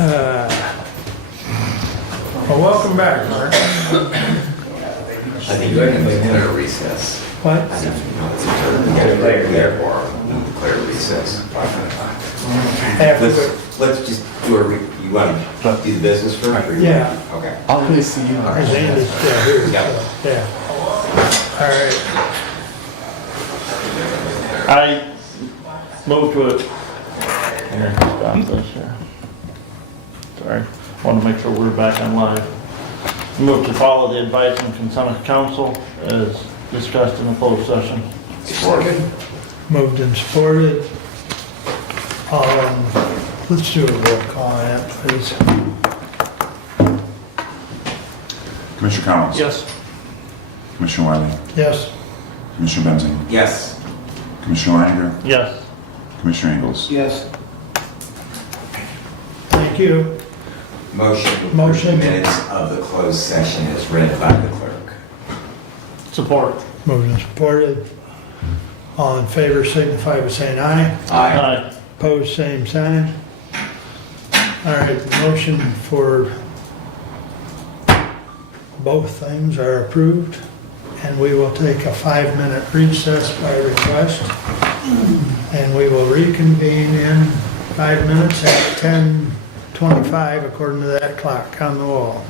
Well, welcome back, Mark. I think you're going to declare a recess. What? I don't know, it's a term. You gotta declare or declare a recess. Let's just do you want to do the business first? Or you Yeah. want- Okay. I'll really see you. His hand is still here. Yep. Yeah. All right. I move to it. Here, stop this here. Sorry, want to make sure we're back on live. Move to follow the advice and consent of council as discussed in the closed session. Second. Moved and supported. Let's do a roll call on that, please. Commissioner Collins. Yes. Commissioner Wiley. Yes. Commissioner Benzing. Yes. Commissioner Leininger. Yes. Commissioner Engels. Yes. Thank you. Motion. Motion. Minutes of the closed session is read by the clerk. Support. Moved and supported. All in favor signify by saying aye. Aye. Opposed, same sign. All right, the motion for both things are approved, and we will take a 5-minute recess by request, and we will reconvene in 5 minutes at 10:25 according to that clock on the wall.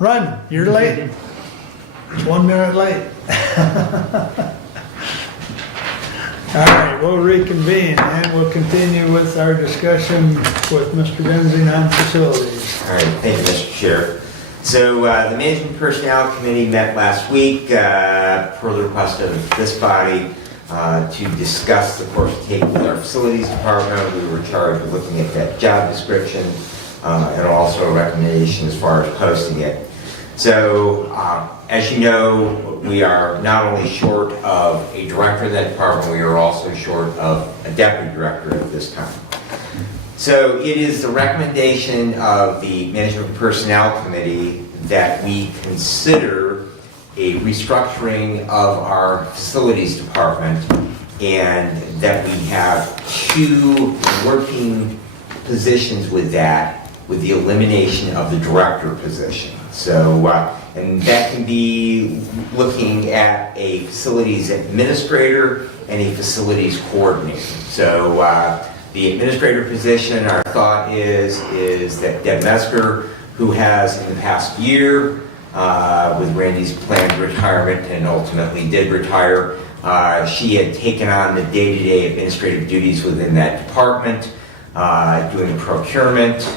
Run, you're late. It's 1 minute late. All right, we'll reconvene and we'll continue with our discussion with Mr. Benzing on facilities. All right, thank you, Mr. Chair. So the Management Personnel Committee met last week per the request of this body to discuss the course to take with our facilities department. We were charged with looking at that job description and also a recommendation as far as posting it. So as you know, we are not only short of a director of that department, we are also short of a deputy director at this time. So it is the recommendation of the Management Personnel Committee that we consider a restructuring of our facilities department and that we have 2 working positions with that, with the elimination of the director position. So, and that can be looking at a facilities administrator and a facilities coordinator. So, the administrator position, our thought is that Deb Mesker, who has in the past year, with Randy's planned retirement and ultimately did retire, she had taken on the day-to-day administrative duties within that department, doing procurement,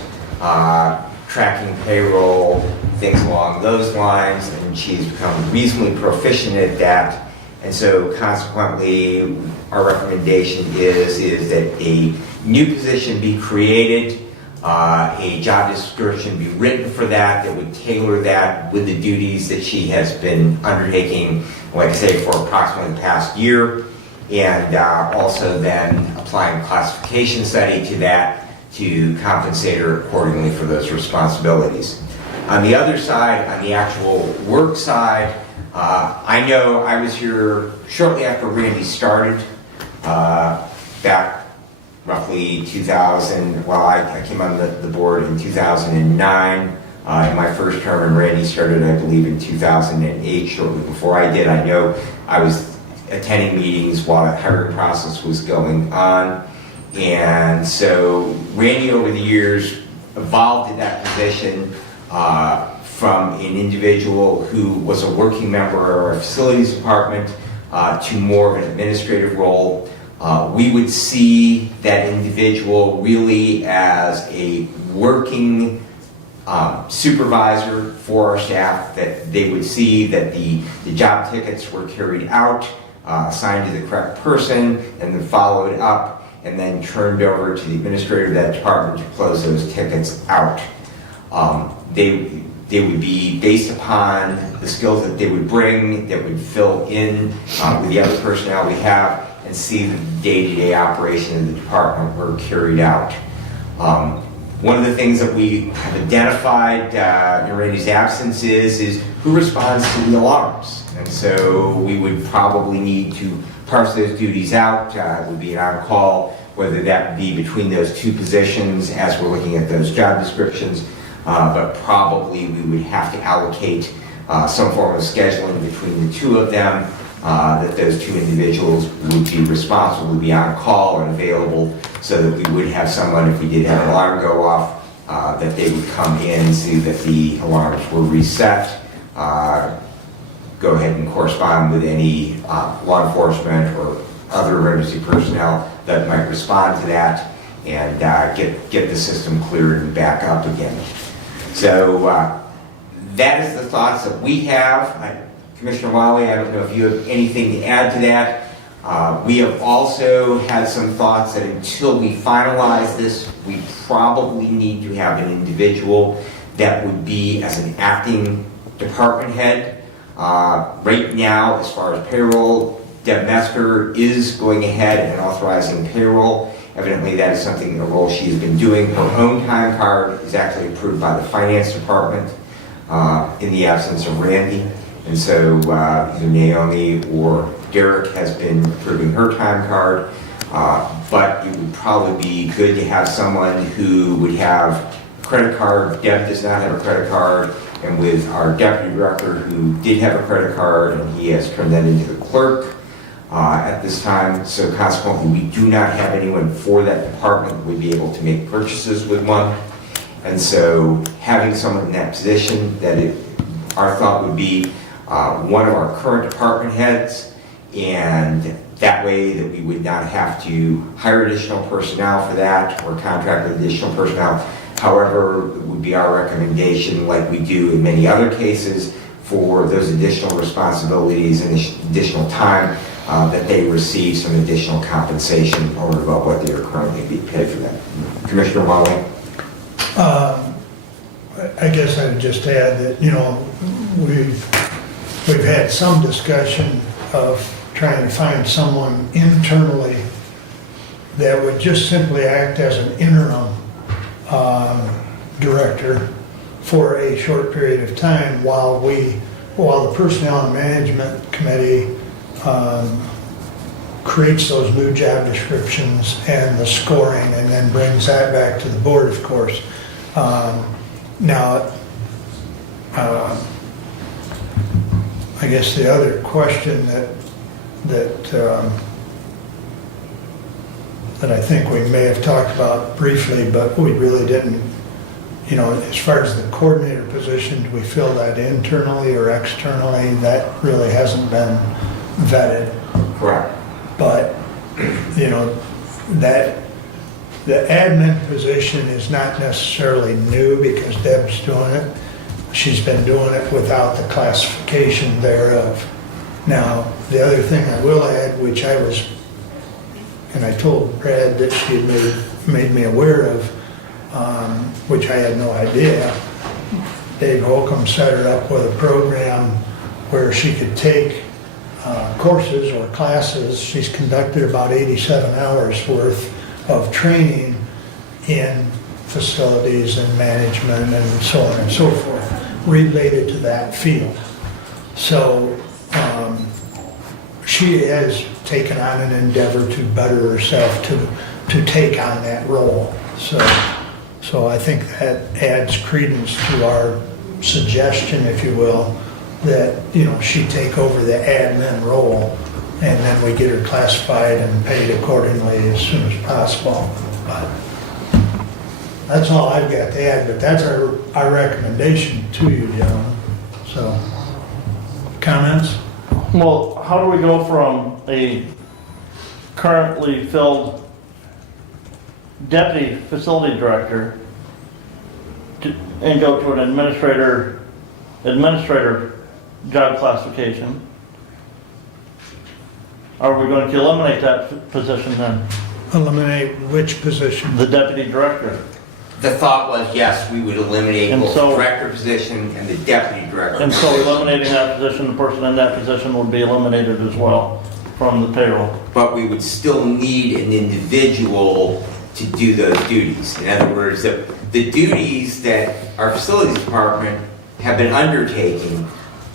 tracking payroll, things along those lines, and she's become reasonably proficient at that. And so consequently, our recommendation is that a new position be created, a job description be written for that would tailor that with the duties that she has been undertaking, like I say, for approximately the past year, and also then applying classification study to that to compensate her accordingly for those responsibilities. On the other side, on the actual work side, I know I was here shortly after Randy started, back roughly 2000, well, I came on the board in 2009, in my first term, and Randy started, I believe, in 2008, shortly before I did. I know I was attending meetings while that hiring process was going on, and so Randy, over the years, evolved in that position from an individual who was a working member of our facilities department to more of an administrative role. We would see that individual really as a working supervisor for our staff, that they would see that the job tickets were carried out, assigned to the correct person, and then followed up, and then turned over to the administrator of that department to close those tickets out. They would be based upon the skills that they would bring, that would fill in with the other personnel we have, and see the day-to-day operation of the department were carried out. One of the things that we have identified in Randy's absence is who responds to the alarms. And so we would probably need to parse those duties out. It would be an on-call, whether that would be between those 2 positions as we're looking at those job descriptions, but probably we would have to allocate some form of scheduling between the 2 of them, that those 2 individuals would be responsible to be on call and available, so that we would have someone, if we did have an alarm go off, that they would come in, see that the alarms were reset, go ahead and correspond with any law enforcement or other emergency personnel that might respond to that, and get the system cleared and back up again. So that is the thoughts that we have. Commissioner Wiley, I don't know if you have anything to add to that. We have also had some thoughts that until we finalize this, we probably need to have an individual that would be as an acting department head. Right now, as far as payroll, Deb Mesker is going ahead and authorizing payroll. Evidently, that is something, a role she has been doing. Her own time card is actually approved by the finance department in the absence of Randy. And so either Naomi or Derek has been approving her time card. But it would probably be good to have someone who would have a credit card. Deb does not have a credit card. And with our deputy director who did have a credit card, and he has turned that into the clerk at this time. So consequently, we do not have anyone for that department that would be able to make purchases with one. And so having someone in that position that our thought would be one of our current department heads, and that way that we would not have to hire additional personnel for that or contract with additional personnel. However, it would be our recommendation, like we do in many other cases, for those additional responsibilities and additional time, that they receive some additional compensation over and above what they are currently being paid for that. Commissioner Wallace? I guess I would just add that, you know, we've had some discussion of trying to find someone internally that would just simply act as an interim director for a short period of time while the Personnel and Management Committee creates those new job descriptions and the scoring, and then brings that back to the board, of course. Now, I guess the other question that I think we may have talked about briefly, but we really didn't, you know, as far as the coordinator position, do we fill that internally or externally? That really hasn't been vetted. Correct. But, you know, that the admin position is not necessarily new because Deb's doing it. She's been doing it without the classification thereof. Now, the other thing I will add, which I told Brad that she had made me aware of, which I had no idea. Dave Holcomb set her up with a program where she could take courses or classes. She's conducted about 87 hours worth of training in facilities and management and so on and so forth related to that field. So she has taken on an endeavor to better herself to take on that role. So I think that adds credence to our suggestion, if you will, that, you know, she take over the admin role, and then we get her classified and paid accordingly as soon as possible. But that's all I've got to add, but that's our recommendation to you, gentlemen. So, comments? Well, how do we go from a currently filled deputy facility director and go to an administrator job classification? Are we going to eliminate that position then? Eliminate which position? The deputy director. The thought was, yes, we would eliminate And both so- the director position and the deputy director. And so eliminating that position, the person in that position would be eliminated as well from the payroll. But we would still need an individual to do those duties. In other words, the duties that our facilities department have been undertaking,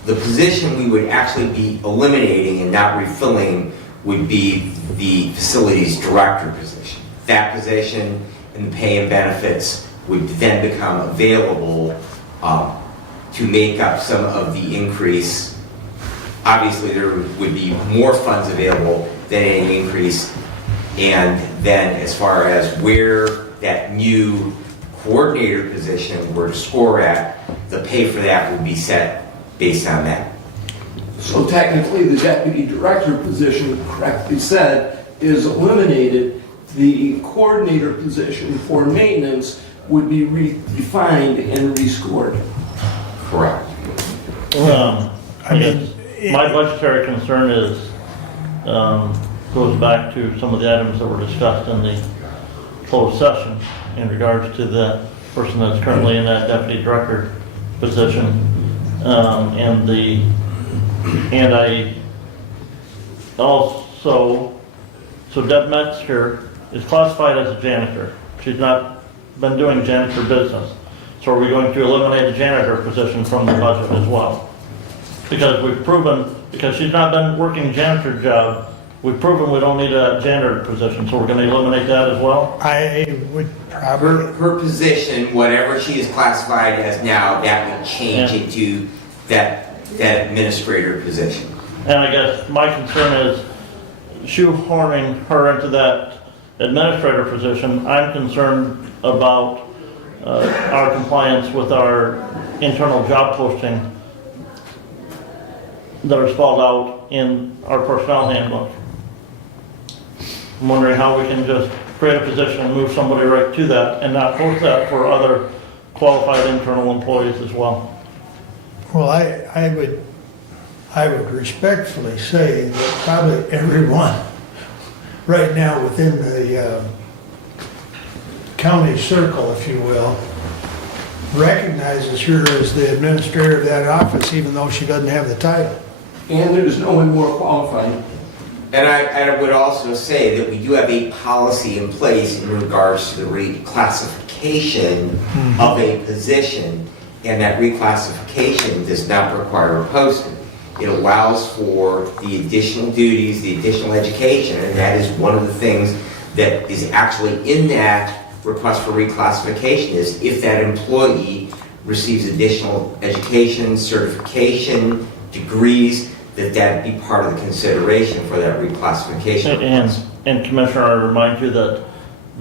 the position we would actually be eliminating and not refilling would be the facilities director position. That position and the pay and benefits would then become available to make up some of the increase. Obviously, there would be more funds available than any increase. And then as far as where that new coordinator position were to score at, the pay for that would be set based on that. So technically, the deputy director position, correctly said, is eliminated. The coordinator position for maintenance would be redefined and rescored. Correct. I mean, my budgetary concern is, goes back to some of the items that were discussed in the closed session in regards to the person that's currently in that deputy director position. And I also, so Deb Metzger is classified as a janitor. She's not been doing janitor business. So are we going to eliminate the janitor position from the budget as well? Because we've proven, because she's not been working a janitor job, we've proven we don't need a janitor position, so we're going to eliminate that as well? I would probably... Her position, whatever she is classified as now, that would change Yeah. into that administrator position. And I guess my concern is shoehorning her into that administrator position. I'm concerned about our compliance with our internal job posting that are spelled out in our personnel handbook. I'm wondering how we can just create a position and move somebody right to that and not post that for other qualified internal employees as well. Well, I would respectfully say that probably everyone right now within the county circle, if you will, recognizes her as the administrator of that office, even though she doesn't have the title. And there's no one more qualified. And I would also say that we do have a policy in place in regards to the reclassification of a position, and that reclassification does not require a posting. It allows for the additional duties, the additional education, and that is one of the things that is actually in that request for reclassification is if that employee receives additional education, certification, degrees, that be part of the consideration for that reclassification. And Commissioner, I remind you that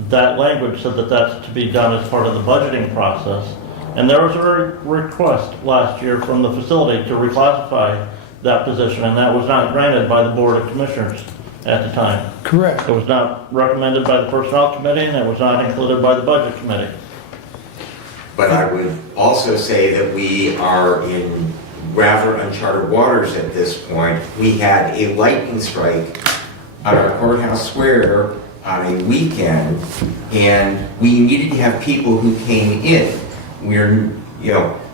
that language said that that's to be done as part of the budgeting process. And there was a request last year from the facility to reclassify that position, and that was not granted by the Board of Commissioners at the time. Correct. It was not recommended by the Personnel Committee, and it was not included by the Budget Committee. But I would also say that we are in rather uncharted waters at this point. We had a lightning strike on our courthouse square on a weekend, and we needed to have people who came in.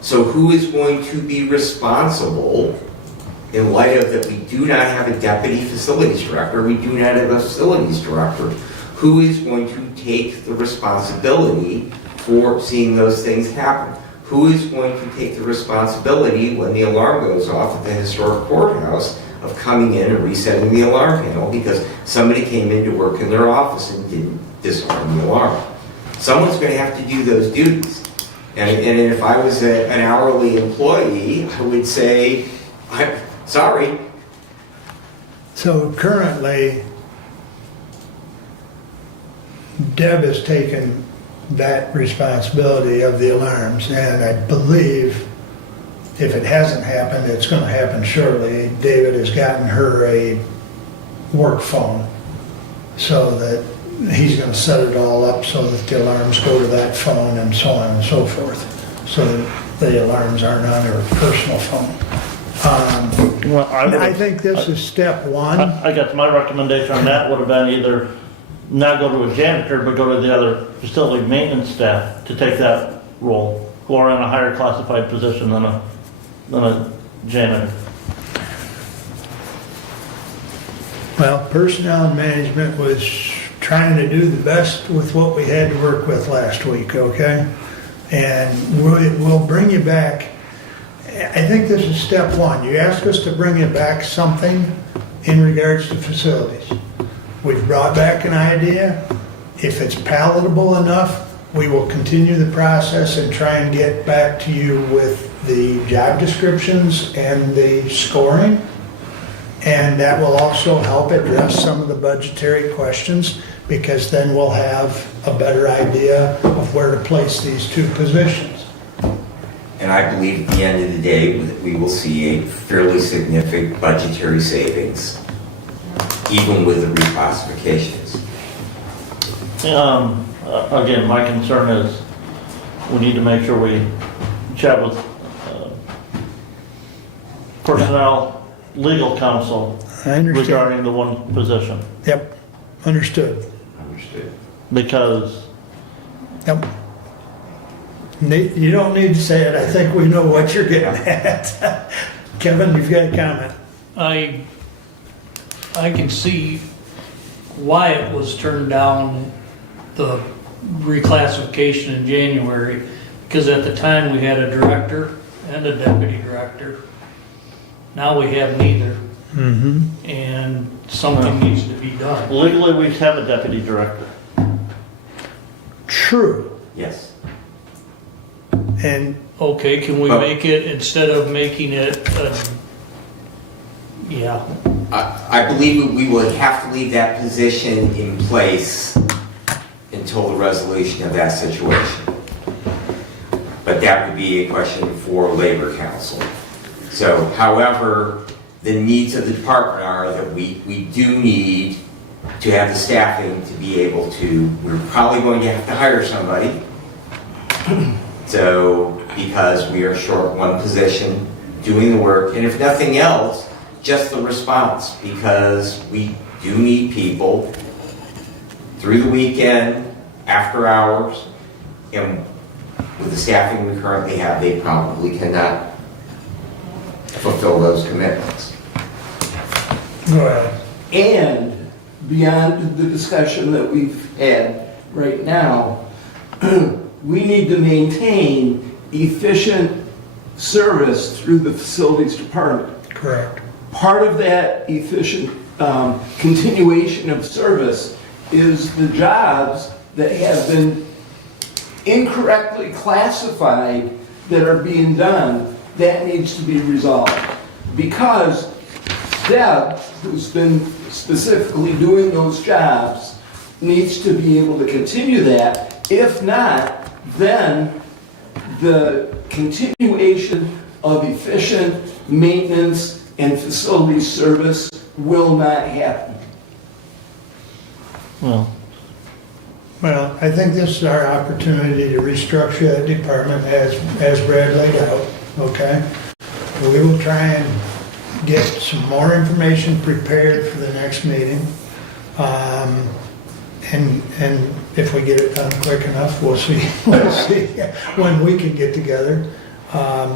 So who is going to be responsible in light of that we do not have a deputy facilities director, we do not have a facilities director? Who is going to take the responsibility for seeing those things happen? Who is going to take the responsibility when the alarm goes off at the historic courthouse of coming in and resetting the alarm panel because somebody came in to work in their office and didn't disarm the alarm? Someone's going to have to do those duties. And if I was an hourly employee, I would say, sorry. So currently, Deb has taken that responsibility of the alarms, and I believe if it hasn't happened, it's going to happen shortly. David has gotten her a work phone so that he's going to set it all up so that the alarms go to that phone and so on and so forth, so that the alarms aren't on her personal phone. Well, I think this is step one. I guess my recommendation on that would have been either not go to a janitor, but go to the other facility maintenance staff to take that role, who are in a higher classified position than a janitor. Well, personnel and management was trying to do the best with what we had to work with last week, okay? And we'll bring you back. I think this is step one. You asked us to bring you back something in regards to facilities. We've brought back an idea. If it's palatable enough, we will continue the process and try and get back to you with the job descriptions and the scoring. And that will also help address some of the budgetary questions, because then we'll have a better idea of where to place these two positions. And I believe at the end of the day, we will see a fairly significant budgetary savings, even with the reclassifications. Again, my concern is we need to make sure we chat with personnel, legal counsel I understand. regarding the one position. Yep, understood. Understood. Because Yep. You don't need to say it. I think we know what you're getting at. Kevin, you've got a comment. I can see why it was turned down, the reclassification in January, because at the time we had a director and a deputy director. Now we have neither, and something needs to be done. legally we have a deputy director. True. Yes. And Okay, can we make it, instead of making it, yeah, I believe we will have to leave that position in place until the resolution of that situation. But that would be a question for Labor Council. So however the needs of the department are that we do need to have the staffing to be able to, we're probably going to have to hire somebody. So, because we are short one position doing the work, and if nothing else, just the response, because we do need people through the weekend, after hours, and with the staffing we currently have, they probably cannot fulfill those commitments. Go ahead. And beyond the discussion that we've had right now, we need to maintain efficient service through the facilities department. Correct. Part of that efficient continuation of service is the jobs that have been incorrectly classified that are being done. That needs to be resolved. Because Deb, who's been specifically doing those jobs, needs to be able to continue that. If not, then the continuation of efficient maintenance and facility service will not happen. Well, Well, I think this is our opportunity to restructure that department as Brad laid out, okay? We will try and get some more information prepared for the next meeting. And if we get it done quick enough, we'll see when we can get together.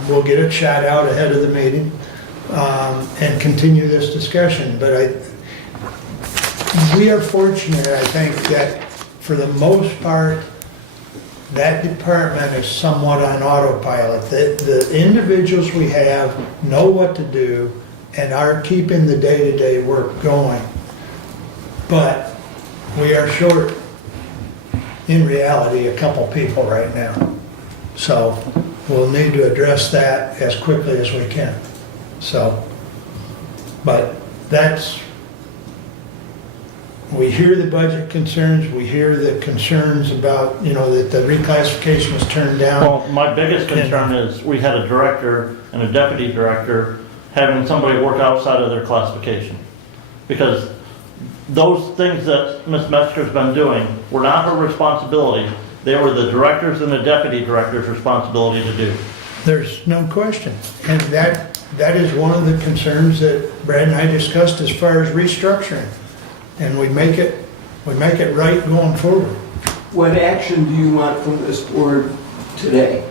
We'll get it shot out ahead of the meeting, and continue this discussion. But we are fortunate, I think, that for the most part, that department is somewhat on autopilot. The individuals we have know what to do and are keeping the day-to-day work going. But we are short, in reality, a couple people right now. So we'll need to address that as quickly as we can. So, but that's, we hear the budget concerns, we hear the concerns about, that the reclassification was turned down. well, my biggest concern is we had a director and a deputy director having somebody work outside of their classification. Because those things that Ms. Metzger's been doing were not her responsibility. They were the director's and the deputy director's responsibility to do. There's no question. And that is one of the concerns that Brad and I discussed as far as restructuring. And we make it right going forward. What action do you want from this board today?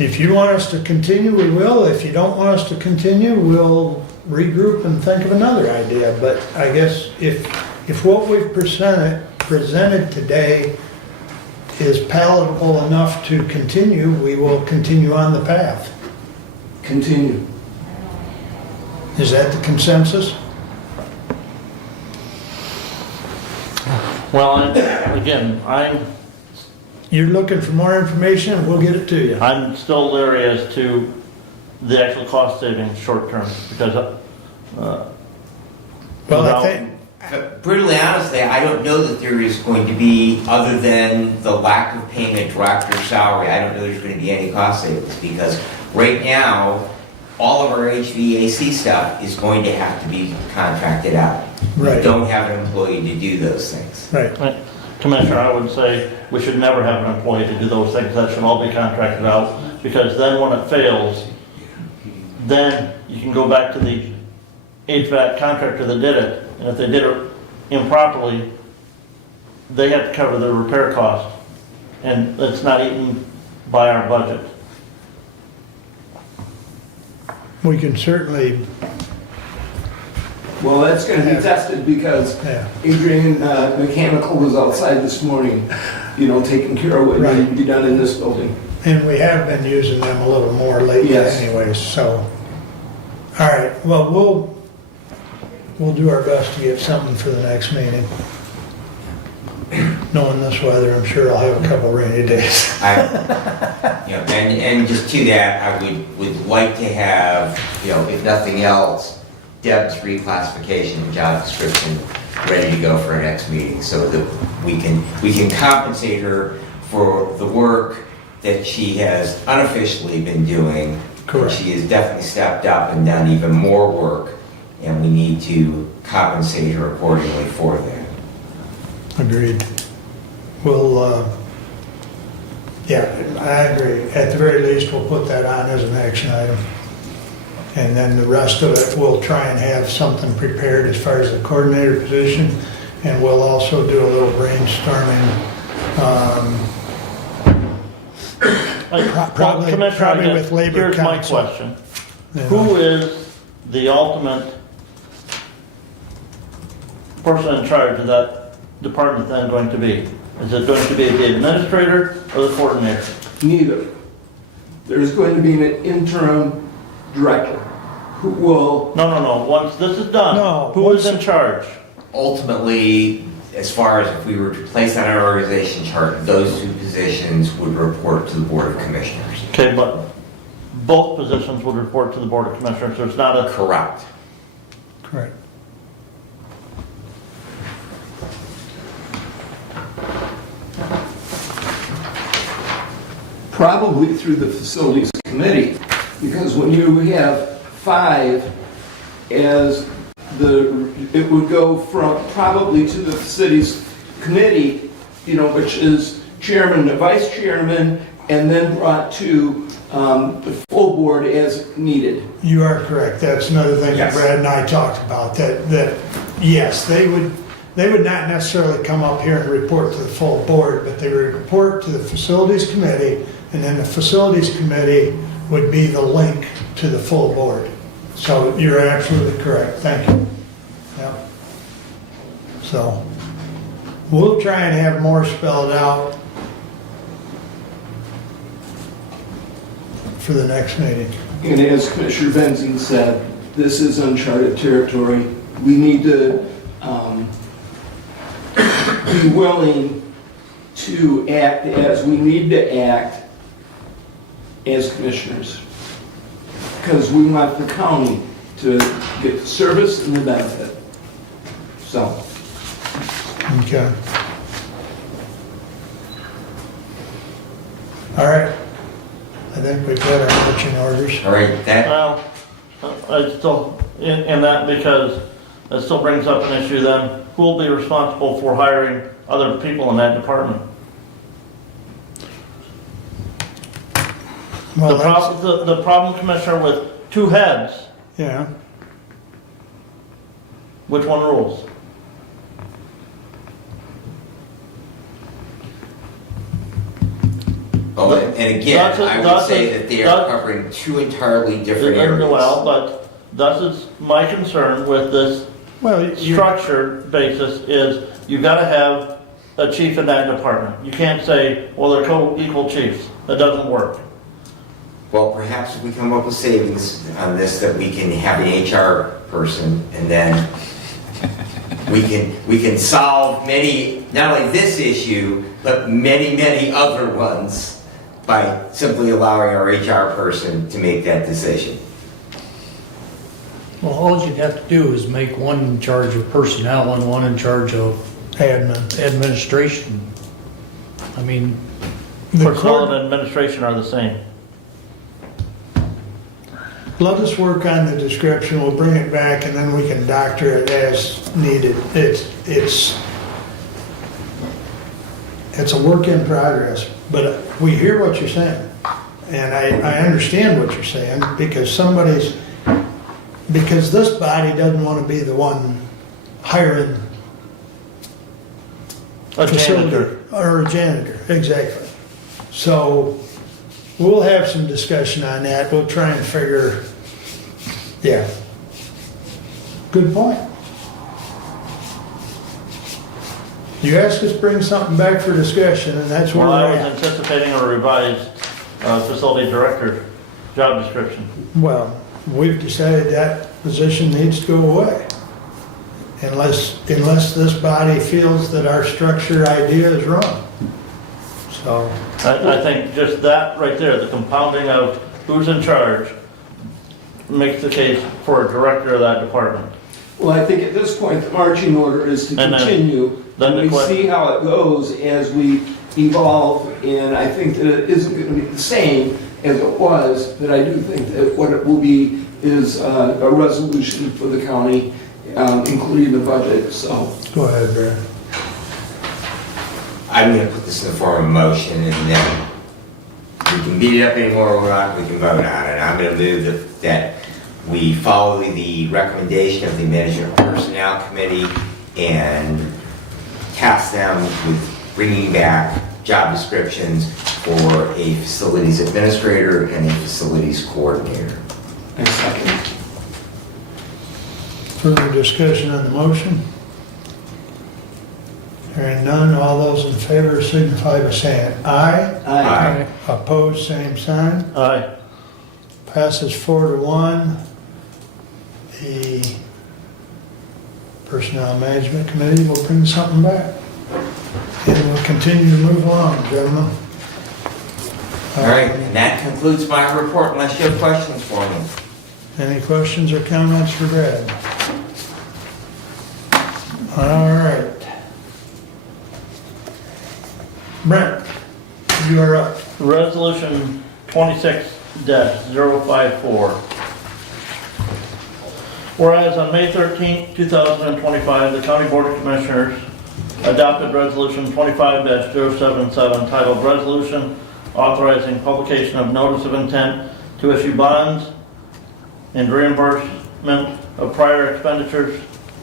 If you want us to continue, we will. If you don't want us to continue, we'll regroup and think of another idea. But I guess if what we've presented today is palatable enough to continue, we will continue on the path. Continue. Is that the consensus? Well, again, You're looking for more information, we'll get it to you. I'm still leery as to the actual cost savings short term, because, Well, I think, Brutally honestly, I don't know that there is going to be, other than the lack of paying a director's salary, I don't know there's going to be any cost savings, because right now, all of our HVAC stuff is going to have to be contracted out. Right. We don't have an employee to do those things. right. Commissioner, I would say we should never have an employee to do those things. That should all be contracted out, because then when it fails, then you can go back to the HVAC contractor that did it, and if they did it improperly, they have to cover the repair cost, and it's not eaten by our budget. We can certainly, Well, that's going to be tested because yeah. Adrian Mechanical was outside this morning, taking care of what needed to be done in this building. And we have been using them a little more lately Yes. anyways, so. All right, well, we'll do our best to get something for the next meeting. Knowing this weather, I'm sure I'll have a couple rainy days. And just to that, I would like to have, if nothing else, Deb's reclassification and job description ready to go for our next meeting, so that we can compensate her for the work that she has unofficially been doing Correct. She has definitely stepped up and done even more work, and we need to compensate her accordingly for that. Agreed. We'll, yeah, I agree. At the very least, we'll put that on as an action item. And then the rest of it, we'll try and have something prepared as far as the coordinator position. And we'll also do a little brainstorming. Probably Commissioner, with Labor here's my Council. question. You know. Who is the ultimate person in charge of that department then going to be? Is it going to be the administrator or the coordinator? Neither. There's going to be an interim director who will, No. Once this is done, No, who is in charge? Ultimately, as far as if we were to place on our organization chart, those two positions would report to the Board of Commissioners. Okay, but both positions would report to the Board of Commissioners, so it's not a... Correct. Correct. probably through the facilities committee, because when you have 5 as it would go from probably to the facilities committee, which is chairman and vice chairman, and then brought to the full board as needed. You are correct. That's another thing that Yes. Brad and I talked about, that yes, they would not necessarily come up here and report to the full board, but they would report to the facilities committee, and then the facilities committee would be the link to the full board. So you're absolutely correct. Thank you. Yep. So we'll try and have more spelled out for the next meeting. And as Commissioner Benzing said, this is uncharted territory. We need to be willing to act as we need to act as commissioners. Because we want the county to get the service and the benefit. So, Okay. All right. I think we've got our marching orders. All right, that, Well, I still, in that, because that still brings up an issue then, who will be responsible for hiring other people in that department? Well, The problem, Commissioner, with 2 heads, yeah. which one rules? well, and again, That's I would that's say that they are covering 2 entirely different areas. Well, but this is my concern with this Well, you, structure basis is you've got to have a chief in that department. You can't say, well, they're co-equal chiefs. That doesn't work. Well, perhaps if we come up with savings on this, that we can have an HR person, and then we can solve many, not only this issue, but many other ones by simply allowing our HR person to make that decision. Well, all you have to do is make one in charge of personnel and one in charge of admin. administration. I mean, Personnel and administration are the same. Let us work on the description. We'll bring it back and then we can doctor it as needed. It's a work in progress, but we hear what you're saying. And I understand what you're saying because because this body doesn't want to be the one hiring A janitor. or a janitor, exactly. So we'll have some discussion on that. We'll try and figure, yeah. Good point. You asked us to bring something back for discussion, and that's where Well, I we're was at. anticipating a revised facility director job description. Well, we've decided that position needs to go away. Unless this body feels that our structure idea is wrong. So, I think just that right there, the compounding of who's in charge, makes the case for a director of that department. well, I think at this point, the marching order is to And then- continue. then the And we que- see how it goes as we evolve, and I think that it isn't going to be the same as it was, but I do think that what it will be is a resolution for the county, including the budget, so. Go ahead, Brad. I'm gonna put this in the form of a motion, and then we can beat it up anymore or not, we can vote on it. I'm gonna move that we follow the recommendation of the Management Personnel Committee and task them with bringing back job descriptions for a facilities administrator and a facilities coordinator. I second. Further discussion on the motion? Hearing none, all those in favor signify by saying aye. Aye. Opposed, same sign. Aye. Passes 4-1. The Personnel Management Committee will bring something back. And we'll continue to move along, gentlemen. All right, and that concludes my report, unless you have questions for me. Any questions or comments for Brad? All right. Brent, you are up. Resolution 26-054. Whereas on May 13, 2025, the County Board of Commissioners adopted Resolution 25-077 titled Resolution Authorizing Publication of Notice of Intent to Issue Bonds and Reimbursement of Prior Expenditures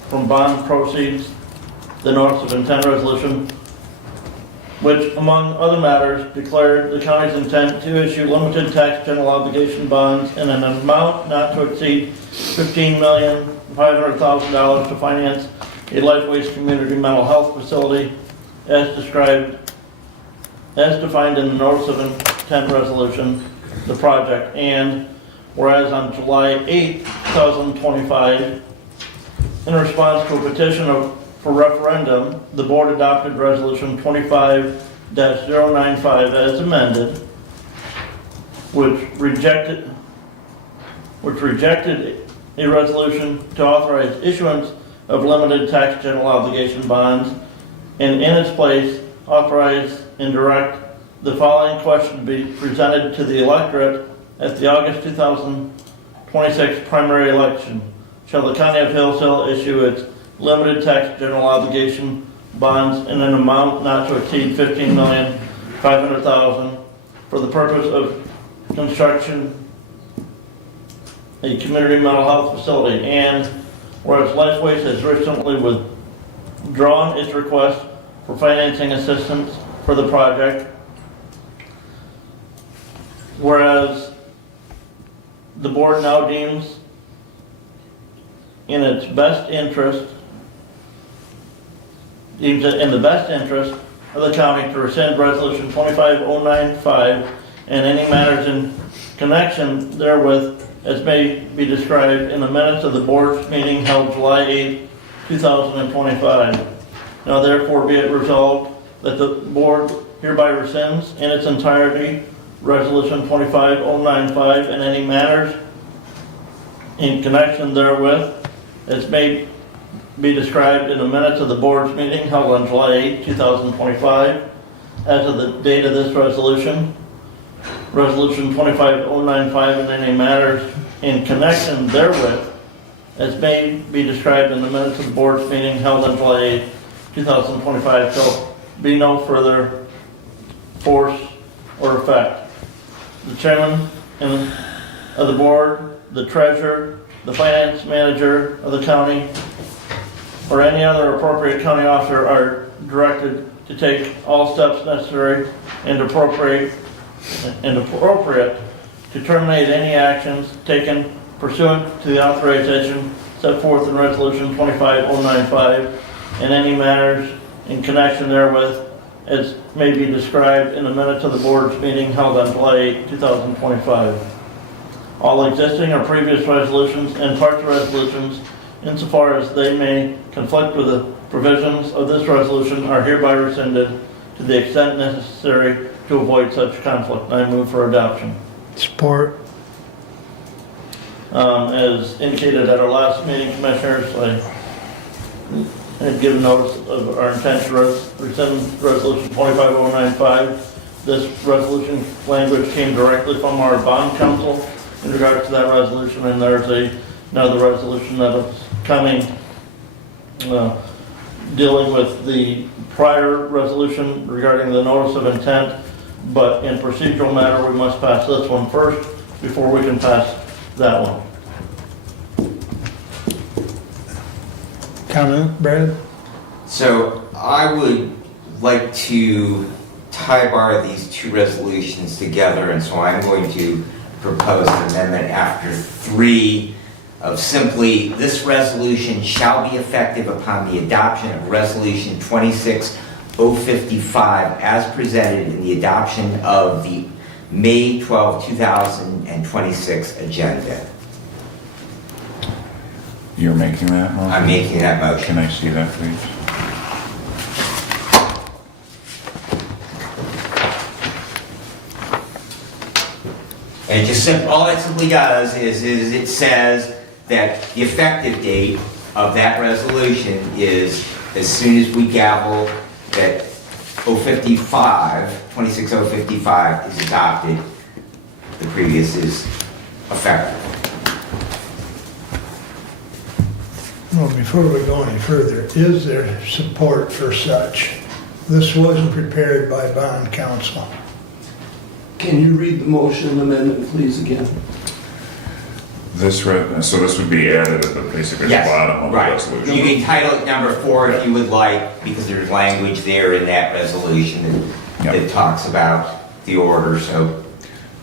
from Bond Proceeds, the Notice of Intent Resolution, which, among other matters, declared the county's intent to issue limited tax general obligation bonds in an amount not to exceed $15,500,000 to finance a Lifeways community mental health facility as defined in the Notice of Intent Resolution, the project, and whereas on July 8, 2025, in response to a petition for referendum, the board adopted Resolution 25-095 as amended, which rejected a resolution to authorize issuance of limited tax general obligation bonds, and in its place authorize and direct the following question to be presented to the electorate at the August 2026 primary election. Shall the County of Hillsdale issue its limited tax general obligation bonds in an amount not to exceed $15,500,000 for the purpose of construction a community mental health facility, and whereas Lifeways has recently withdrawn its request for financing assistance for the project, whereas the board now deems in the best interest of the county to rescind Resolution 25095 and any matters in connection therewith as may be described in the minutes of the board's meeting held July 8, 2025. Now therefore be it resolved that the board hereby rescinds in its entirety Resolution 25095 and any matters in connection therewith as may be described in the minutes of the board's meeting held on July 8, 2025. As of the date of this resolution, Resolution 25095 and any matters in connection therewith as may be described in the minutes of the board's meeting held on July 8, 2025 shall be no further force or effect. The chairman of the board, the treasurer, the finance manager of the county, or any other appropriate county officer are directed to take all steps necessary and appropriate to terminate any actions taken pursuant to the authorization set forth in Resolution 25095 and any matters in connection therewith as may be described in the minutes of the board's meeting held on July 8, 2025. All existing or previous resolutions and parts of resolutions, insofar as they may conflict with the provisions of this resolution, are hereby rescinded to the extent necessary to avoid such conflict. I move for adoption. Support. As indicated at our last meeting, Commissioners, I had given notice of our intent to rescind Resolution 25095 This resolution language came directly from our bond council in regards to that resolution, and there's another resolution that is coming dealing with the prior resolution regarding the notice of intent, but in procedural matter, we must pass this one first before we can pass that one. Comment, Brad? So I would like to tie bar these two resolutions together, and so I'm going to propose an amendment after 3 of simply, this resolution shall be effective upon the adoption of Resolution 26055 as presented in the adoption of the May 12, 2026 agenda. You're making that motion? I'm making that motion. Can I see that, please? And just all it simply does is it says that the effective date of that resolution is as soon as we gavel that 26055 is adopted, the previous is effective. Well, before we go any further, is there support for such? This wasn't prepared by bond counsel. Can you read the motion amendment, please, again? So this would be added at basically the Yes, bottom of the right. resolution? You can title it number 4 if you would like, because there's language there in that resolution that talks about the order, so.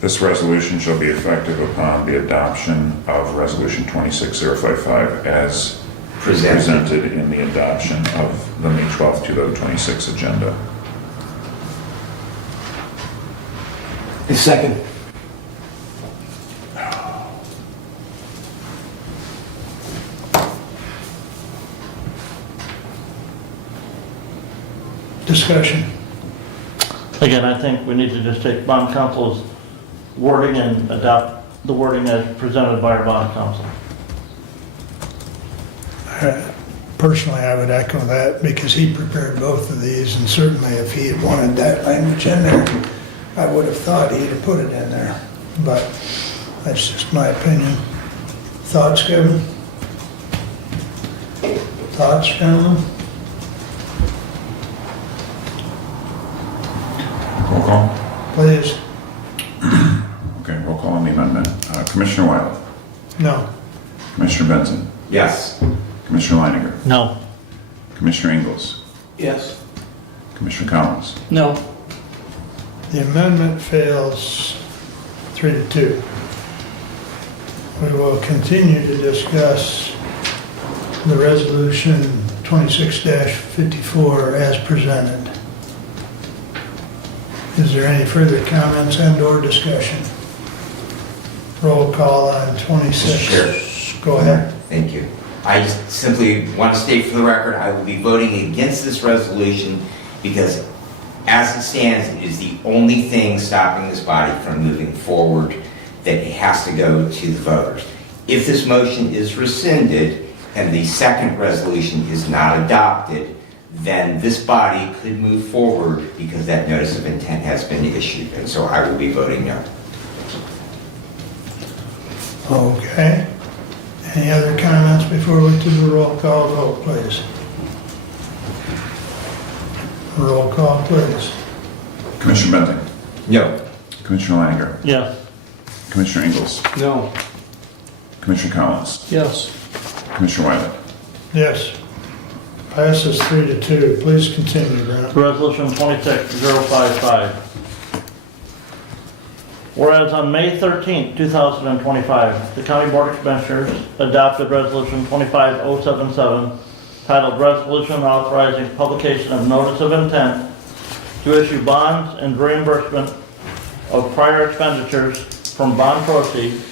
This resolution shall be effective upon the adoption of Resolution 26055 as presented in the adoption of the May 12, 2026 agenda. A second. Discussion. Again, I think we need to just take bond council's wording and adopt the wording as presented by our bond council. Personally, I would echo that because he prepared both of these, and certainly if he had wanted that language in there, I would have thought he'd have put it in there, but that's just my opinion. Thoughts, Kevin? Thoughts, gentlemen? Roll call? Please. Okay, roll call on the amendment. Commissioner Wiley? No. Commissioner Benson? Yes. Commissioner Leininger? No. Commissioner Ingles? Yes. Commissioner Collins? No. The amendment fails 3-2. We will continue to discuss the resolution 26-54 as presented. Is there any further comments and/or discussion? Roll call on 26. Sure. Go ahead. Thank you. I just simply want to state for the record, I will be voting against this resolution because as it stands, it is the only thing stopping this body from moving forward, that it has to go to the voters. If this motion is rescinded and the second resolution is not adopted, then this body could move forward because that notice of intent has been issued, and so I will be voting no. Okay. Any other comments before we do the roll call vote, please? Roll call, please. Commissioner Benson? No. Commissioner Leininger? Yes. Commissioner Ingles? No. Commissioner Collins? Yes. Commissioner Wiley? Yes. Passes 3-2. Please continue, Brent. Resolution 26055. Whereas on May 13, 2025, the County Board of Commissioners adopted Resolution 25077, titled Resolution Authorizing Publication of Notice of Intent to Issue Bonds and Reimbursement of Prior Expenditures from Bond Proceeds,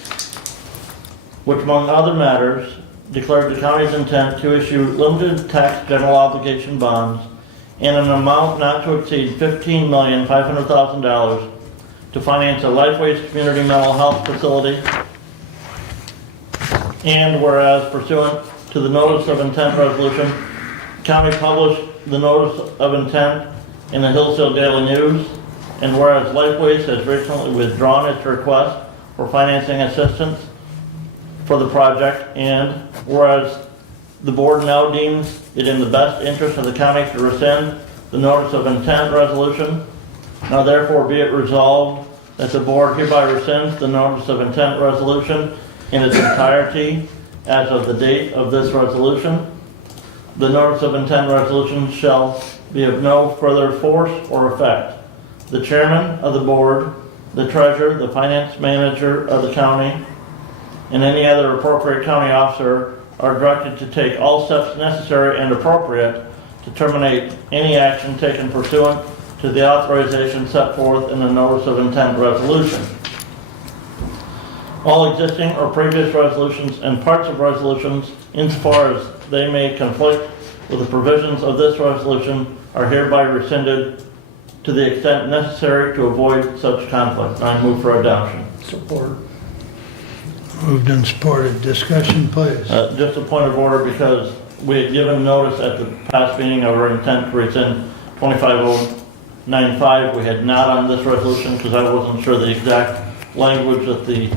which among other matters declared the county's intent to issue limited tax general obligation bonds in an amount not to exceed $15,500,000 to finance a Lifeways community mental health facility. And whereas pursuant to the notice of intent resolution, the county published the notice of intent in the Hillsdale Daily News And whereas Lifeways has recently withdrawn its request for financing assistance for the project, and whereas the board now deems it in the best interest of the county to rescind the notice of intent resolution, now therefore be it resolved that the board hereby rescinds the notice of intent resolution in its entirety as of the date of this resolution. The notice of intent resolution shall be of no further force or effect. The chairman of the board, the treasurer, the finance manager of the county, and any other appropriate county officer are directed to take all steps necessary and appropriate to terminate any action taken pursuant to the authorization set forth in the notice of intent resolution. All existing or previous resolutions and parts of resolutions, insofar as they may conflict with the provisions of this resolution, are hereby rescinded to the extent necessary to avoid such conflict. I move for adoption. Support. Moved and supported. Discussion, please. Just a point of order, because we had given notice at the past meeting of our intent to rescind 25095. We had not on this resolution because I wasn't sure the exact language that the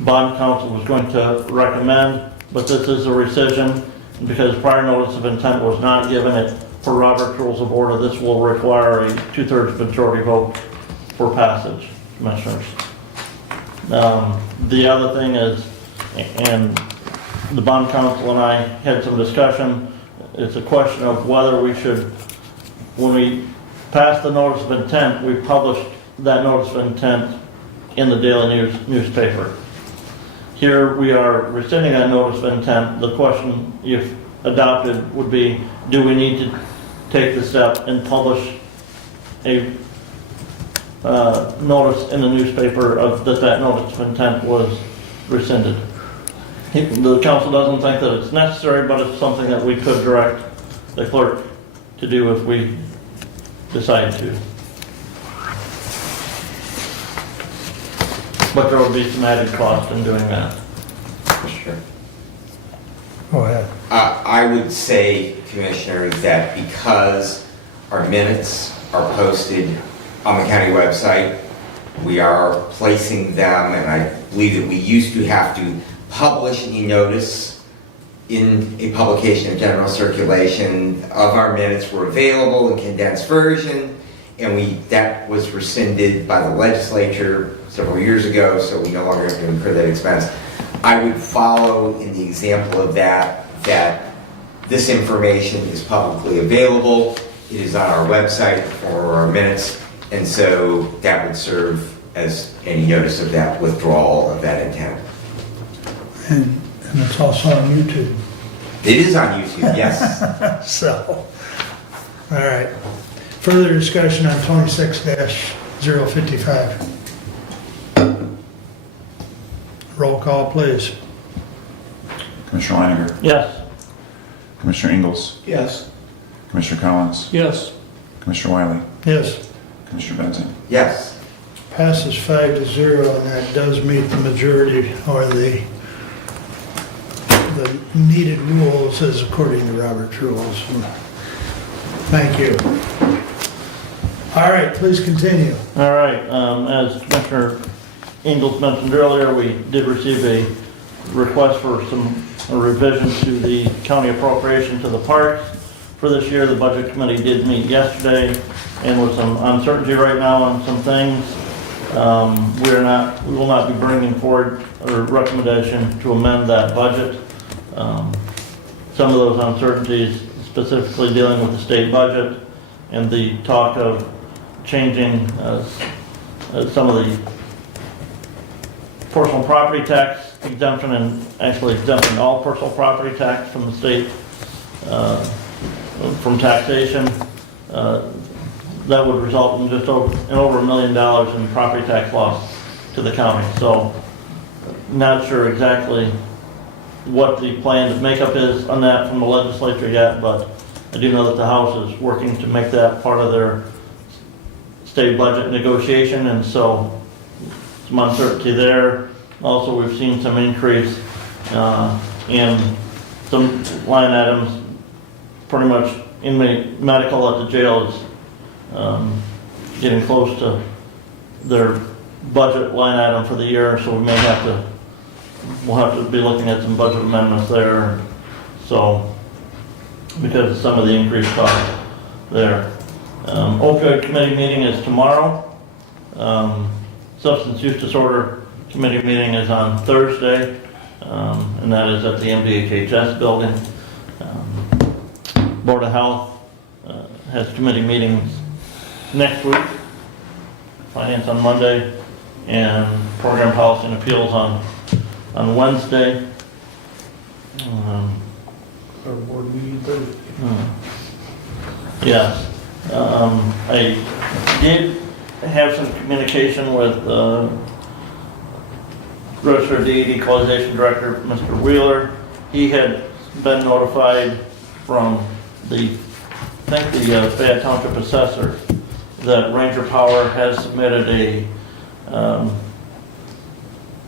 bond council was going to recommend, but this is a rescission because prior notice of intent was not given. It for Robert's Rules of Order, this will require a 2/3 majority vote for passage, commissioners. The other thing is, and the bond council and I had some discussion, it's a question of whether we should, when we pass the notice of intent, we publish that notice of intent in the Daily newspaper. Here we are rescinding that notice of intent. The question, if adopted, would be, do we need to take the step and publish a notice in the newspaper of that notice of intent was rescinded? The council doesn't think that it's necessary, but it's something that we could direct the clerk to do if we decide to. But there would be some added cost in doing that. Sure. Go ahead. I would say, Commissioners, that because our minutes are posted on the county website, we are placing them, and I believe that we used to have to publish a notice in a publication of general circulation of our minutes were available in condensed version, and that was rescinded by the legislature several years ago, so we no longer have to incur that expense. I would follow in the example of that this information is publicly available. It is on our website for our minutes, and so that would serve as any notice of that withdrawal of that intent. And it's also on YouTube. It is on YouTube, yes. So, all right. Further discussion on 26-055. Roll call, please. Commissioner Leininger, Yes. Commissioner Ingalls, Yes. Commissioner Collins, Yes. Commissioner Wiley, Yes. Commissioner Benson. Yes. Passes 5-0, and that does meet the majority or the needed rules as according to Robert's rules. Thank you. All right, please continue. All right, as Commissioner Ingalls mentioned earlier, we did receive a request for a revision to the county appropriation to the parks for this year. The budget committee did meet yesterday, and with some uncertainty right now on some things, we will not be bringing forward a recommendation to amend that budget. Some of those uncertainties specifically dealing with the state budget and the talk of changing some of the personal property tax exemption and actually exempting all personal property tax from the state from taxation. That would result in just over $1 million in property tax loss to the county. So not sure exactly what the planned makeup is on that from the legislature yet, but I do know that the House is working to make that part of their state budget negotiation, and so some uncertainty there. Also, we've seen some increase in some line items. Pretty much inmate medical at the jail is getting close to their budget line item for the year, so we'll have to be looking at some budget amendments there. So, because of some of the increased costs there. Opioid committee meeting is tomorrow. Substance use disorder committee meeting is on Thursday, and that is at the MDHHS building. Board of Health has committee meetings next week. Finance on Monday, and Program Policy and Appeals on Wednesday. Our board meeting Thursday. Yes. I did have some communication with Registered Deed Equalization Director, Mr. Wheeler. He had been notified from the Fayette Township Assessor that Ranger Power has submitted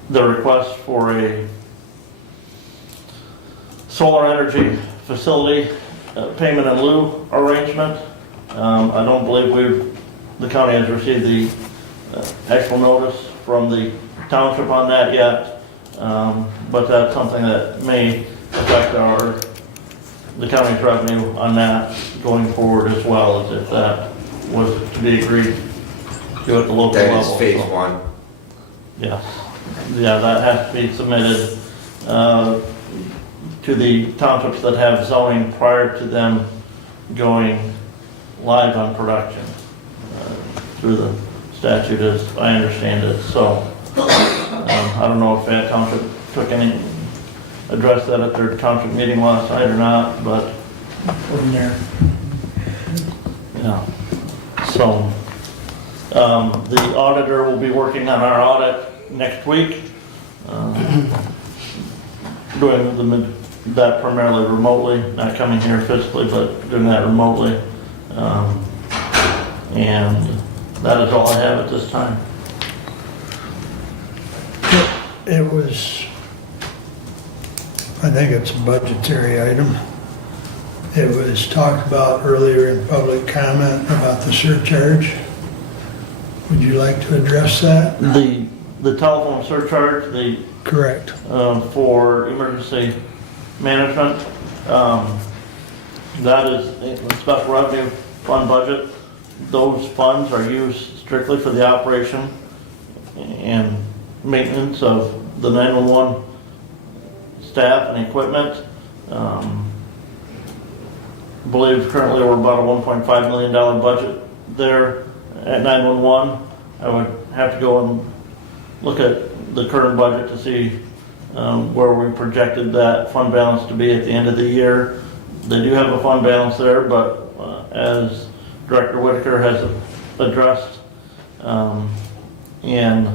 the request for a solar energy facility payment in lieu arrangement. I don't believe the county has received the actual notice from the township on that yet, but that's something that may affect the county's revenue on that going forward as well, as if that was to be agreed to at the local level. That is phase one. Yes. Yeah, that has to be submitted to the townships that have zoning prior to them going live on production through the statute, as I understand it. So I don't know if Fayette Township addressed that at their township meeting last night or not, but From there. yeah. So the auditor will be working on our audit next week, doing that primarily remotely, not coming here physically, but doing that remotely. And that is all I have at this time. It was, I think it's a budgetary item. It was talked about earlier in public comment about the surcharge. Would you like to address that? The telephone surcharge, Correct. for emergency management, that is a special revenue fund budget. Those funds are used strictly for the operation and maintenance of the 911 staff and equipment. I believe currently we're about a $1.5 million budget there at 911. I would have to go and look at the current budget to see where we projected that fund balance to be at the end of the year. They do have a fund balance there, but as Director Whitaker has addressed, and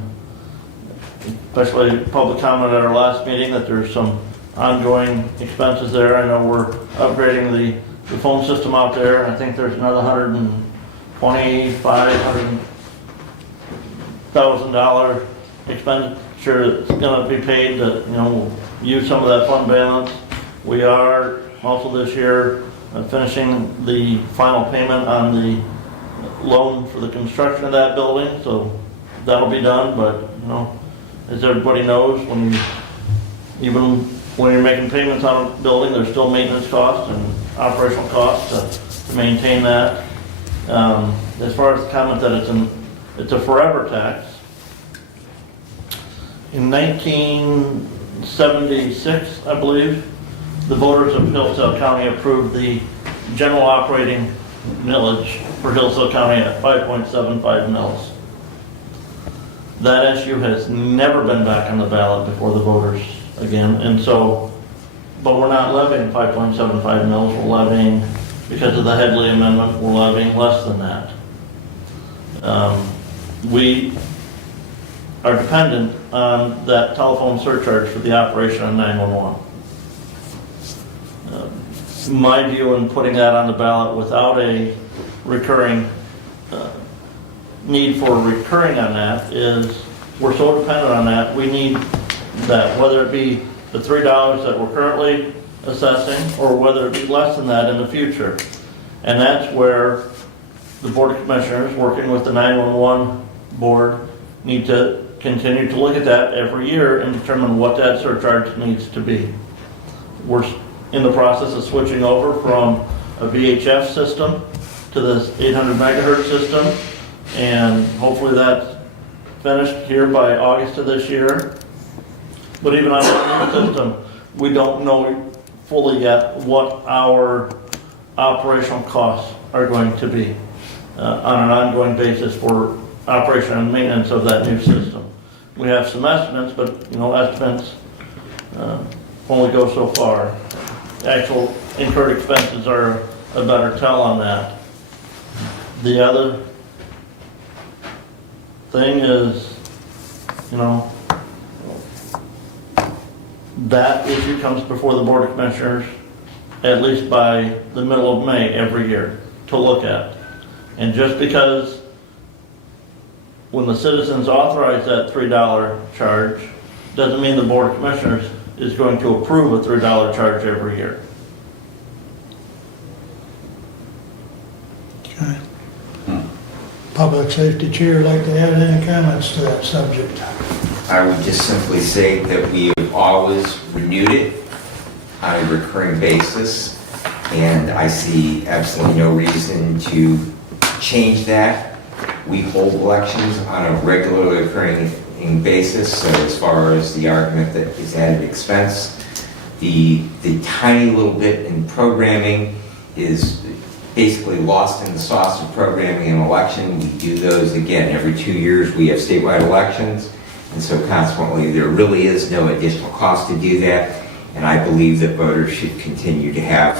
especially public comment at our last meeting, that there's some ongoing expenses there. I know we're upgrading the phone system out there, and I think there's another $125,000 expenditure that's going to be paid to, use some of that fund balance. We are also this year finishing the final payment on the loan for the construction of that building, so that'll be done. But as everybody knows, even when you're making payments on a building, there's still maintenance costs and operational costs to maintain that. As far as the comment that it's a forever tax, in 1976, I believe, the voters of Hillsdale County approved the general operating millage for Hillsdale County at 5.75 mils. That issue has never been back on the ballot before the voters again, and so, but we're not levying 5.75 mils, we're levying, because of the Headley Amendment, we're levying less than that. We are dependent on that telephone surcharge for the operation on 911. My view in putting that on the ballot without a recurring need for recurring on that is we're so dependent on that, we need that, whether it be the $3 that we're currently assessing or whether it be less than that in the future. And that's where the Board of Commissioners, working with the 911 board need to continue to look at that every year and determine what that surcharge needs to be. We're in the process of switching over from a VHF system to this 800 megahertz system, and hopefully that's finished here by August of this year. But even on that new system, we don't know fully yet what our operational costs are going to be on an ongoing basis for operation and maintenance of that new system. We have some estimates, but estimates only go so far. Actual incurred expenses are a better tell on that. The other thing is, that issue comes before the Board of Commissioners at least by the middle of May every year to look at. And just because when the citizens authorize that $3 charge, doesn't mean the Board of Commissioners is going to approve a $3 charge every year. Okay. Public Safety Chair would like to add any comments to that subject? I would just simply say that we have always renewed it on a recurring basis, and I see absolutely no reason to change that. We hold elections on a regularly occurring basis, so as far as the argument that is added expense, the tiny little bit in programming is basically lost in the sauce of programming an election. We do those again every 2 years. We have statewide elections, and so consequently there really is no additional cost to do that, and I believe that voters should continue to have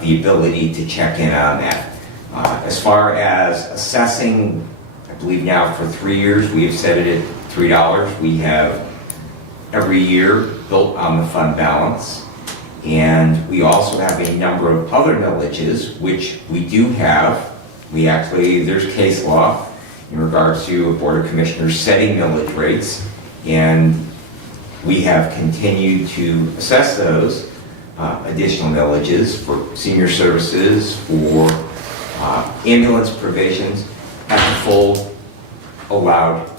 the ability to check in on that. As far as assessing, I believe now for 3 years we have set it at $3. We have every year built on the fund balance, and we also have a number of other millages which we do have. There's case law in regards to a Board of Commissioners setting millage rates, and we have continued to assess those additional millages for senior services, for ambulance provisions at the full allowed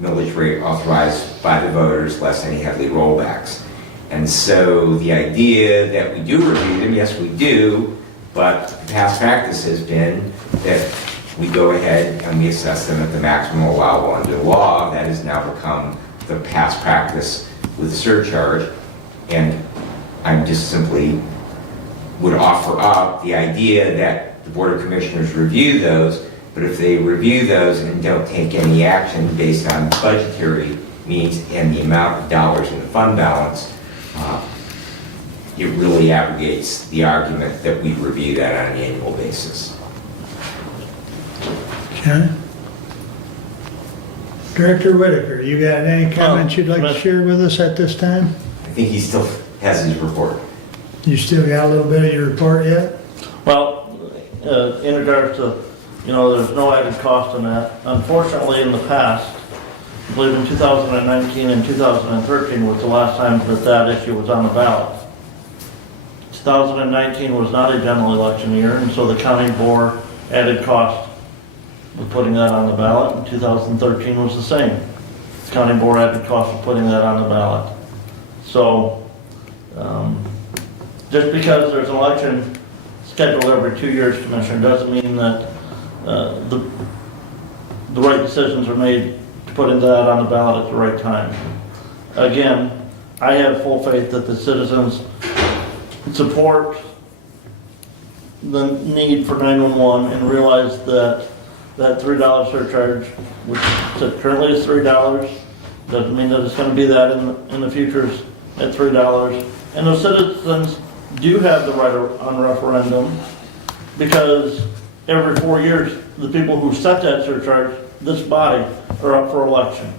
millage rate authorized by the voters, less any heavily rollbacks. And so the idea that we do review them, yes we do, but the past practice has been that we go ahead and we assess them at the maximum allowable under the law. That has now become the past practice with the surcharge, and I'm just simply would offer up the idea that the Board of Commissioners review those, but if they review those and don't take any action based on budgetary means and the amount of dollars in the fund balance, it really abrogates the argument that we review that on an annual basis. Okay. Director Whitaker, you got any comments you'd like to share with us at this time? I think he still has his report. You still got a little bit of your report yet? Well, in regards to, there's no added cost in that. Unfortunately, in the past, I believe in 2019 and 2013 was the last time that issue was on the ballot. 2019 was not a general election year, and so the county bore added cost with putting that on the ballot. And 2013 was the same. The county bore added cost of putting that on the ballot. So, just because there's an election scheduled every 2 years, Commissioner, doesn't mean that the right decisions are made to put that on the ballot at the right time. Again, I have full faith that the citizens support the need for 911 and realize that that $3 surcharge, which currently is $3, doesn't mean that it's going to be that in the futures at $3. And those citizens do have the right on referendum, because every 4 years, the people who set that surcharge, this body, are up for election.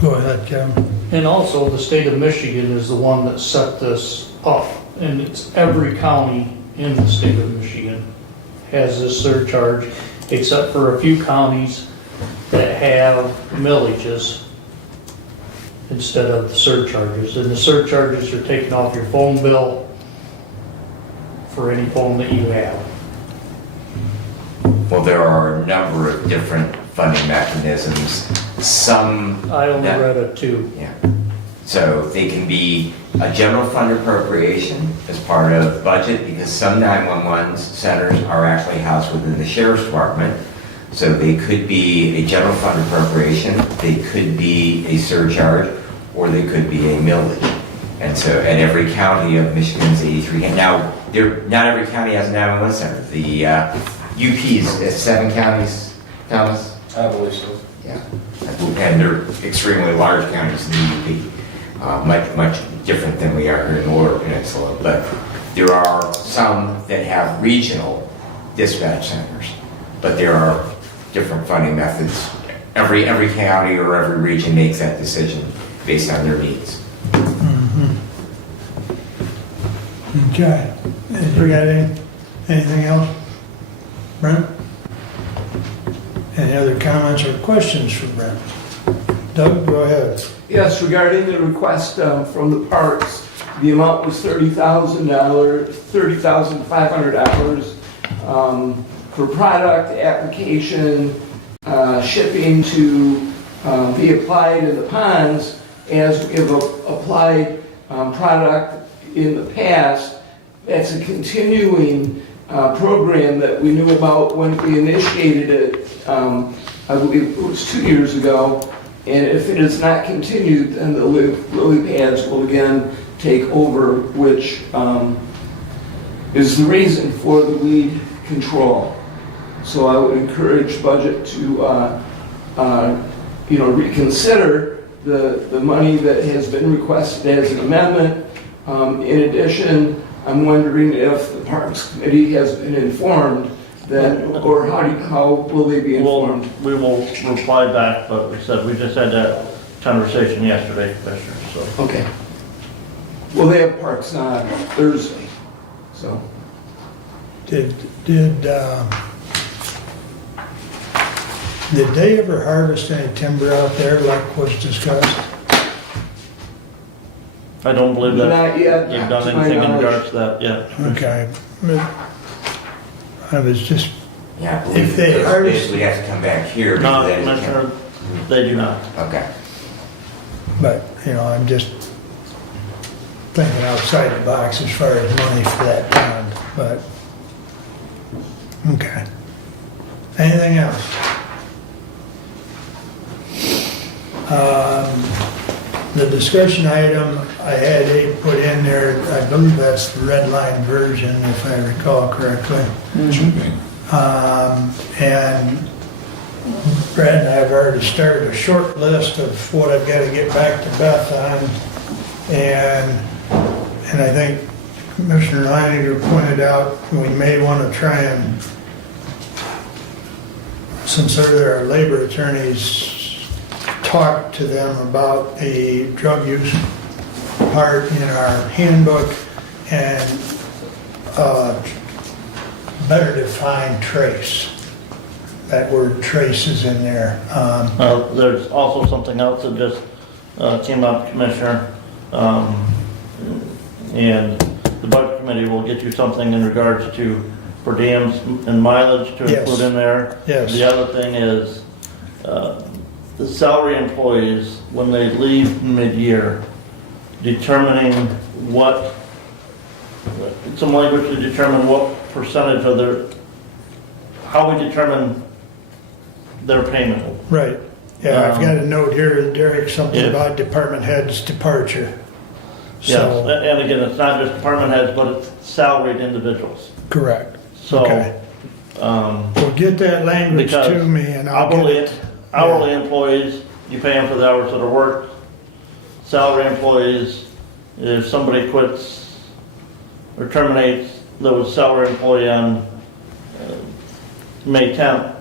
Go ahead, Kevin. And also, the state of Michigan is the one that set this up, and it's every county in the state of Michigan has this surcharge, except for a few counties that have millages instead of the surcharges. And the surcharges are taken off your phone bill for any phone that you have? Well, there are a number of different funding mechanisms. Some. I only that- read it too. Yeah. So they can be a general fund appropriation as part of budget, because some 911 centers are actually housed within the sheriff's department. So they could be a general fund appropriation, they could be a surcharge, or they could be a millage. And so at every county of Michigan's 83, and now not every county has a 911 center. The UP's at 7 counties, Thomas? I believe so. Yeah. And they're extremely large counties in the UP. Much different than we are here in the Lower Peninsula, but there are some that have regional dispatch centers, but there are different funding methods. Every county or every region makes that decision based on their needs. Okay. We got anything else? Brent? Any other comments or questions for Brent? Doug, go ahead. Yes, regarding the request from the parks, the amount was $30,500 for product application, shipping to be applied in the ponds, as we have applied product in the past. That's a continuing program that we knew about when we initiated it, I believe it was 2 years ago. And if it is not continued, then the lily pads will again take over, which is the reason for the weed control. So I would encourage budget to, reconsider the money that has been requested as an amendment. In addition, I'm wondering if the Parks Committee has been informed that, or how will they be informed? We will reply back, but we said, we just had that conversation yesterday, Commissioner, so. Okay. Well, they have parks on Thursday, so. Did they ever harvest any timber out there like was discussed? I don't believe that Not yet, they've to done my anything in knowledge. regards to that yet. Okay. I was just, Yeah, I If believe they those harvest- basically have to come back here. to No, do that. Commissioner, they do not. Okay. but, I'm just thinking outside the box as far as money for that pond, but, okay. Anything else? The discussion item, I had Abe put in there, I believe that's the red line version, if I recall correctly. Should be. And Brad and I have already started a short list of what I've got to get back to Beth on. And I think Commissioner Leininger pointed out we may want to try and, since they're our labor attorneys, talk to them about the drug use part in our handbook and better define trace. That word trace is in there. There's also something else that just came up, Commissioner. And the Budget Committee will get you something in regards to per diems and mileage to Yes. include in there. Yes. The other thing is, the salary employees, when they leave mid-year, determining what, some language to determine what percentage of their, how we determine their payment. Right. Yeah, I've got a note here, Derek, something Yeah. about department head's departure. Yes, So, and again, it's not just department heads, but it's salaried individuals. correct. So, Okay. Well, get that language Because to me and I'll get it. hourly employees, you pay them for the hours that are worked. Salary employees, if somebody quits or terminates, the salary employee on May 10th,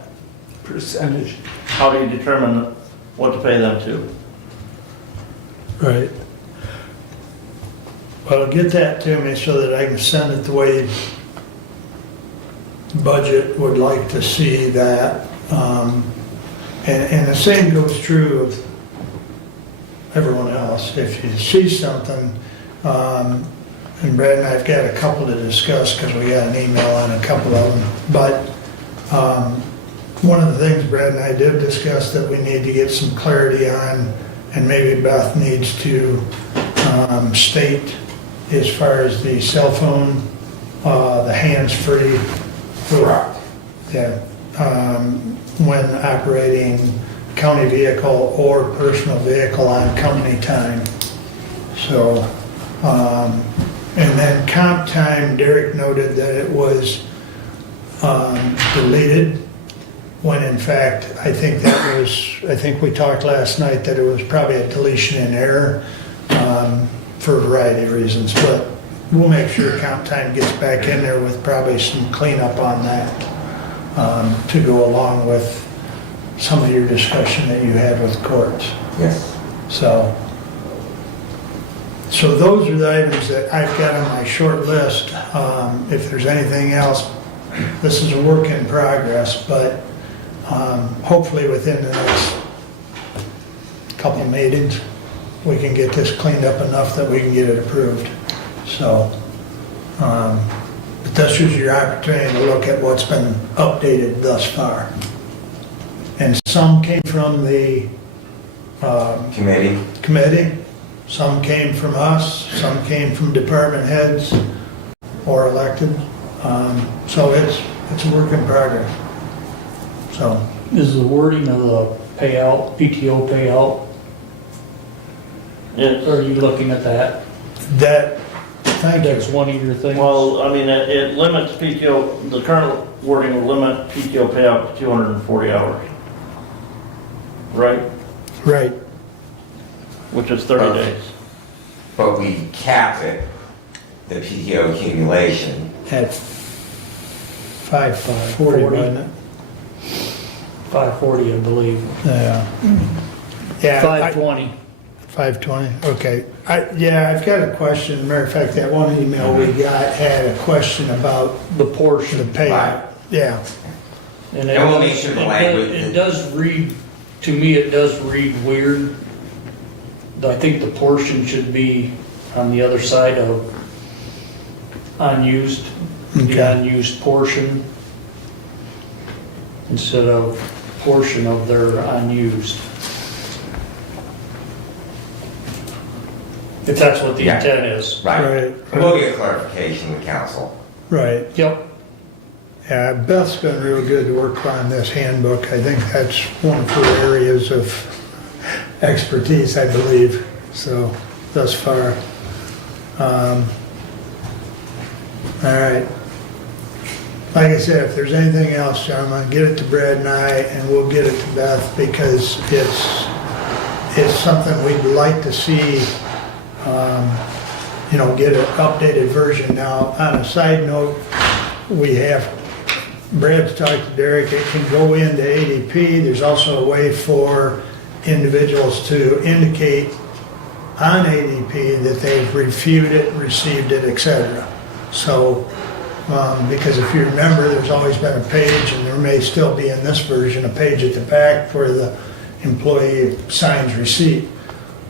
Percentage. how do you determine what to pay them to? Right. Well, get that to me so that I can send it the way budget would like to see that. And the same goes true of everyone else. If you see something, and Brad and I've got a couple to discuss because we got an email on a couple of them. But one of the things Brad and I did discuss that we need to get some clarity on, and maybe Beth needs to state as far as the cell phone, the hands-free. Correct. Yeah, when operating county vehicle or personal vehicle on company time. So, and then comp time, Derek noted that it was deleted, when in fact, I think we talked last night that it was probably a deletion in error for a variety of reasons, but we'll make sure comp time gets back in there with probably some cleanup on that to go along with some of your discussion that you had with courts. Yes. So those are the items that I've got on my short list. If there's anything else, this is a work in progress, but hopefully within the next couple of meetings, we can get this cleaned up enough that we can get it approved. So, but this is your opportunity to look at what's been updated thus far. And some came from the committee, some came from us, some came from department heads or elected. So it's a work in progress. So. Is the wording of the payout, PTO payout, are you looking at that? Thank you. That's one of your things? Well, I mean, it limits PTO, the current wording will limit PTO payout to 240 hours. Right? Right. Which is 30 days. But we cap it, the PTO accumulation. At 540, wasn't it? 540, I believe. Yeah. Yeah. 520. 520, okay. I've got a question. Matter of fact, that one email we got had a question about The portion. the payout. Yeah, And And we'll make sure the language- It does read, to me, it does read weird. I think the portion should be on the other side of unused, the Okay. unused portion, instead of portion of their unused. If that's what the Yeah. intent is. Right. Right. We'll get clarification with council. right. Yep. Yeah, Beth's been real good to work on this handbook. I think that's one of her areas of expertise, I believe, so, thus far. All right. Like I said, if there's anything else, gentlemen, get it to Brad and I, and we'll get it to Beth, because it's something we'd like to see, get an updated version. Now, on a side note, Brad's talked to Derek, it can go into ADP. There's also a way for individuals to indicate on ADP that they've reviewed it, received it, etc. So, because if you remember, there's always been a page, and there may still be in this version, a page at the back where the employee signs receipt.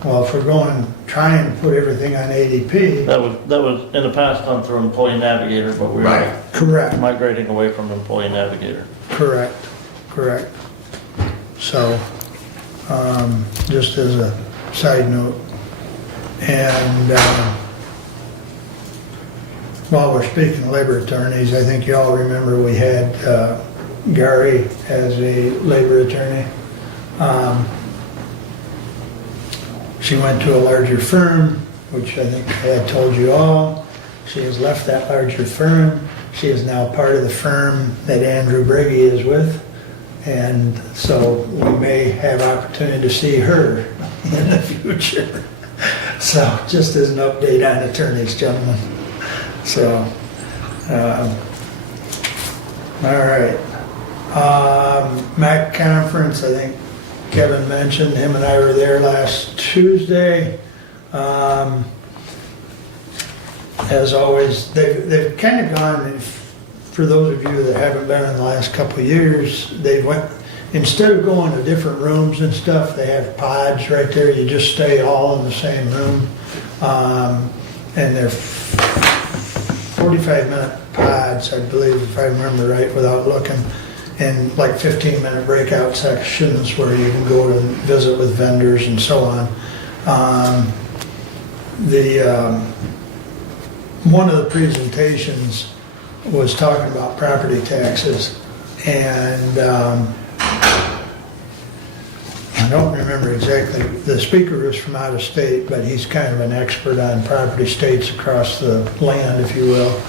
Well, if we're trying to put everything on ADP. That was in the past done through Employee Navigator, but we're Right. Correct. migrating away from Employee Navigator. Correct. So, just as a side note. And while we're speaking of labor attorneys, I think you all remember we had Gary as a labor attorney. She went to a larger firm, which I think I had told you all. She has left that larger firm. She is now part of the firm that Andrew Briggy is with. And so we may have opportunity to see her in the future. So just as an update on attorneys, gentlemen. So, all right. MAC conference, I think Kevin mentioned, him and I were there last Tuesday. As always, they've kind of gone, for those of you that haven't been in the last couple of years, instead of going to different rooms and stuff, they have pods right there. You just stay all in the same room. and they're 45-minute pods, I believe, if I remember right, without looking, and like 15-minute breakout sections where you can go and visit with vendors and so on. One of the presentations was talking about property taxes, and I don't remember exactly, the speaker was from out of state, but he's kind of an expert on property states across the land, if you will.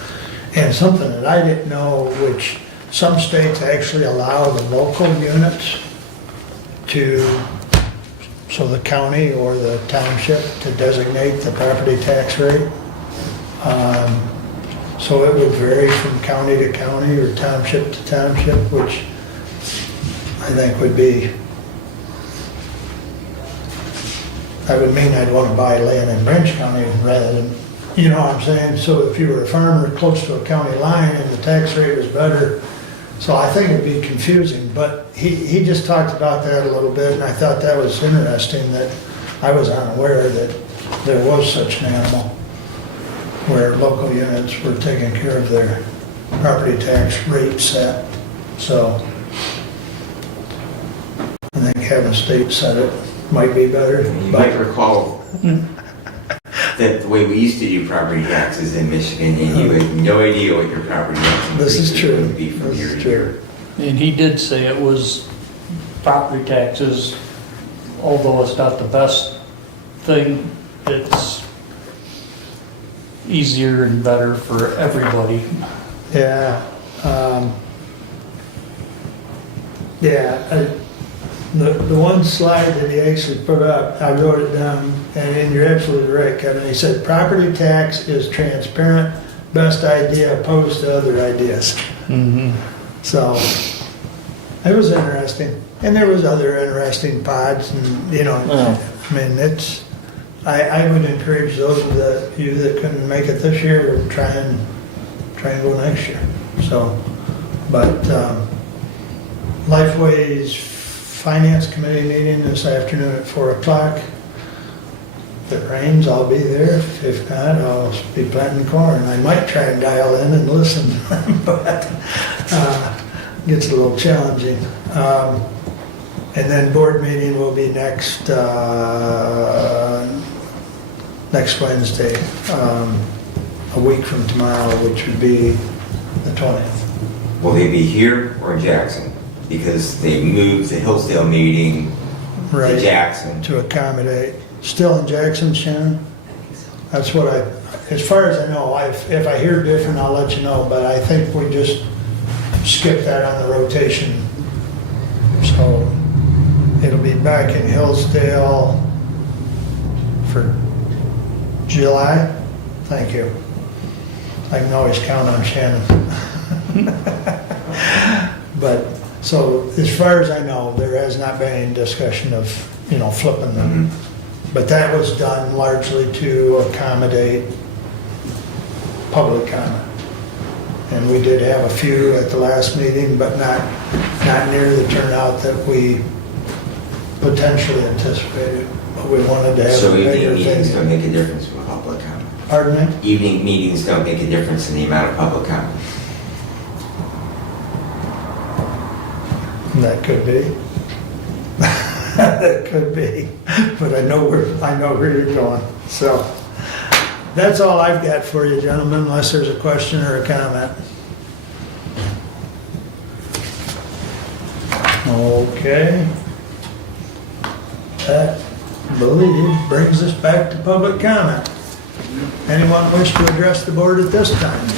And something that I didn't know, which some states actually allow the local units to, so the county or the township to designate the property tax rate. So it would vary from county to county or township to township, which I think would be, that would mean I'd want to buy land in Branch County rather than, you know what I'm saying? So if you were a farmer close to a county line and the tax rate was better, so I think it'd be confusing, but he just talked about that a little bit, and I thought that was interesting that I was unaware that there was such an animal where local units were taking care of their property tax rate set. So I think having state set it might be better. You might recall that the way we used to do property taxes in Michigan, and you had no idea what your property tax This is true. would be from This year is to true. year. And he did say it was property taxes, although it's not the best thing, it's easier and better for everybody. Yeah. The one slide that he actually put up, I wrote it down, and you're absolutely right, Kevin. He said, property tax is transparent, best idea opposed to other ideas. So it was interesting. And there was other interesting pods and, you know, I mean, it's, I would encourage those of you that couldn't make it this year to try and go next year. So, but Lifeway's Finance Committee meeting this afternoon at 4 o'clock. If it rains, I'll be there. If not, I'll be planting corn. I might try and dial in and listen, but gets a little challenging. And then board meeting will be next Wednesday, a week from tomorrow, which would be the 20th. Will they be here or in Jackson? Because they moved the Hillsdale meeting Right. to Jackson. To accommodate. Still in Jackson, Shannon? That's what as far as I know, if I hear different, I'll let you know, but I think we just skipped that on the rotation. So it'll be back in Hillsdale for July. Thank you. I can always count on Shannon. But, so as far as I know, there has not been any discussion of, flipping them. But that was done largely to accommodate public comment. And we did have a few at the last meeting, but not near the turnout that we potentially anticipated. But we wanted to have So a evening bigger meetings don't thing. make a difference with public comment? Pardon me? Evening meetings don't make a difference in the amount of public comment? That could be. That could be. But I know where you're going. So that's all I've got for you, gentlemen, unless there's a question or a comment. Okay. That, I believe, brings us back to public comment. Anyone wish to address the board at this time?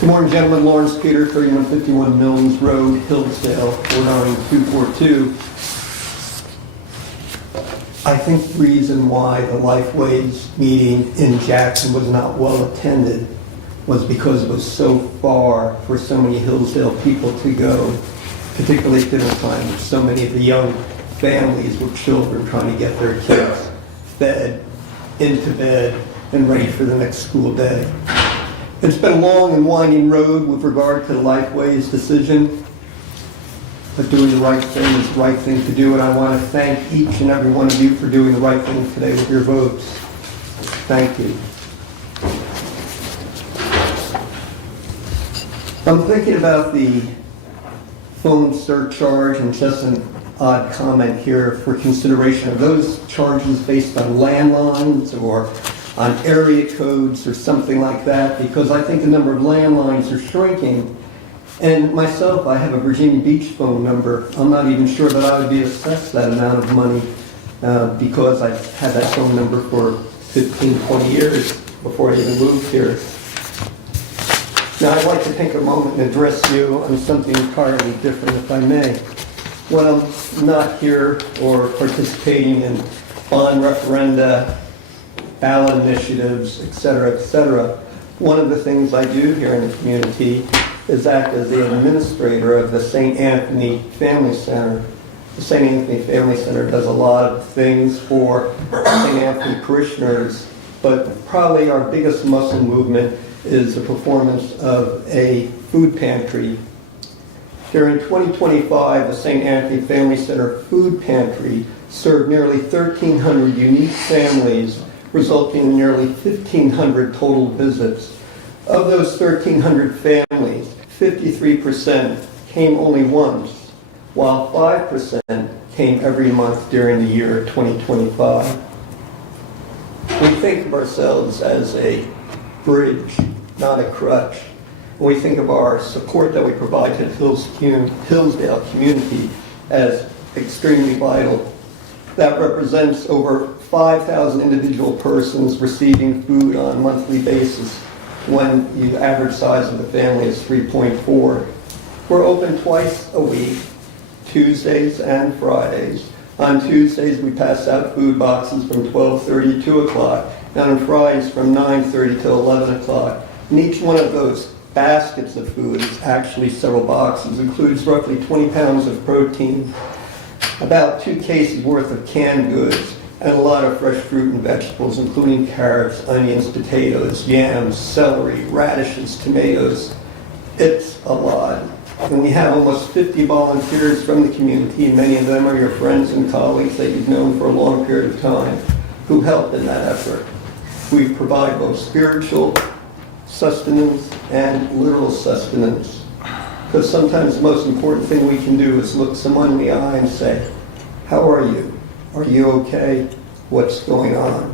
Good morning, gentlemen. Lawrence Peter, 3151 Mills Road, Hillsdale, 49242. I think the reason why the Lifeways meeting in Jackson was not well attended was because it was so far for so many Hillsdale people to go, particularly at dinner time, with so many of the young families with children trying to get their kids fed, into bed, and ready for the next school day. It's been a long and winding road with regard to the Lifeways decision. but doing the right thing is the right thing to do, and I want to thank each and every one of you for doing the right thing today with your votes. Thank you. I'm thinking about the phone surcharge and just an odd comment here for consideration. Are those charges based on landlines or on area codes or something like that? Because I think the number of landlines are shrinking. And myself, I have a Virginia Beach phone number. I'm not even sure that I would be assessed that amount of money because I've had that phone number for 15, 20 years before I even moved here. Now, I'd like to take a moment and address you on something entirely different, if I may. When I'm not here or participating in bond referenda, ballot initiatives, et cetera, one of the things I do here in the community is act as the administrator of the St. Anthony Family Center. The St. Anthony Family Center does a lot of things for St. Anthony parishioners, but probably our biggest muscle movement is the performance of a food pantry. During 2025, the St. Anthony Family Center food pantry served nearly 1,300 unique families, resulting in nearly 1,500 total visits. Of those 1,300 families, 53% came only once, while 5% came every month during the year 2025. We think of ourselves as a bridge, not a crutch. We think of our support that we provide to the Hillsdale community as extremely vital. That represents over 5,000 individual persons receiving food on a monthly basis when the average size of the family is 3.4. We're open twice a week, Tuesdays and Fridays. On Tuesdays, we pass out food boxes from 12:30 to 2 o'clock, and on Fridays from 9:30 to 11 o'clock. And each one of those baskets of food is actually several boxes, includes roughly 20 pounds of protein, about 2 cases worth of canned goods, and a lot of fresh fruit and vegetables, including carrots, onions, potatoes, yams, celery, radishes, tomatoes. It's a lot. And we have almost 50 volunteers from the community, and many of them are your friends and colleagues that you've known for a long period of time, who help in that effort. We provide both spiritual sustenance and literal sustenance. Because sometimes the most important thing we can do is look someone in the eye and say, "How are you? Are you okay? What's going on?"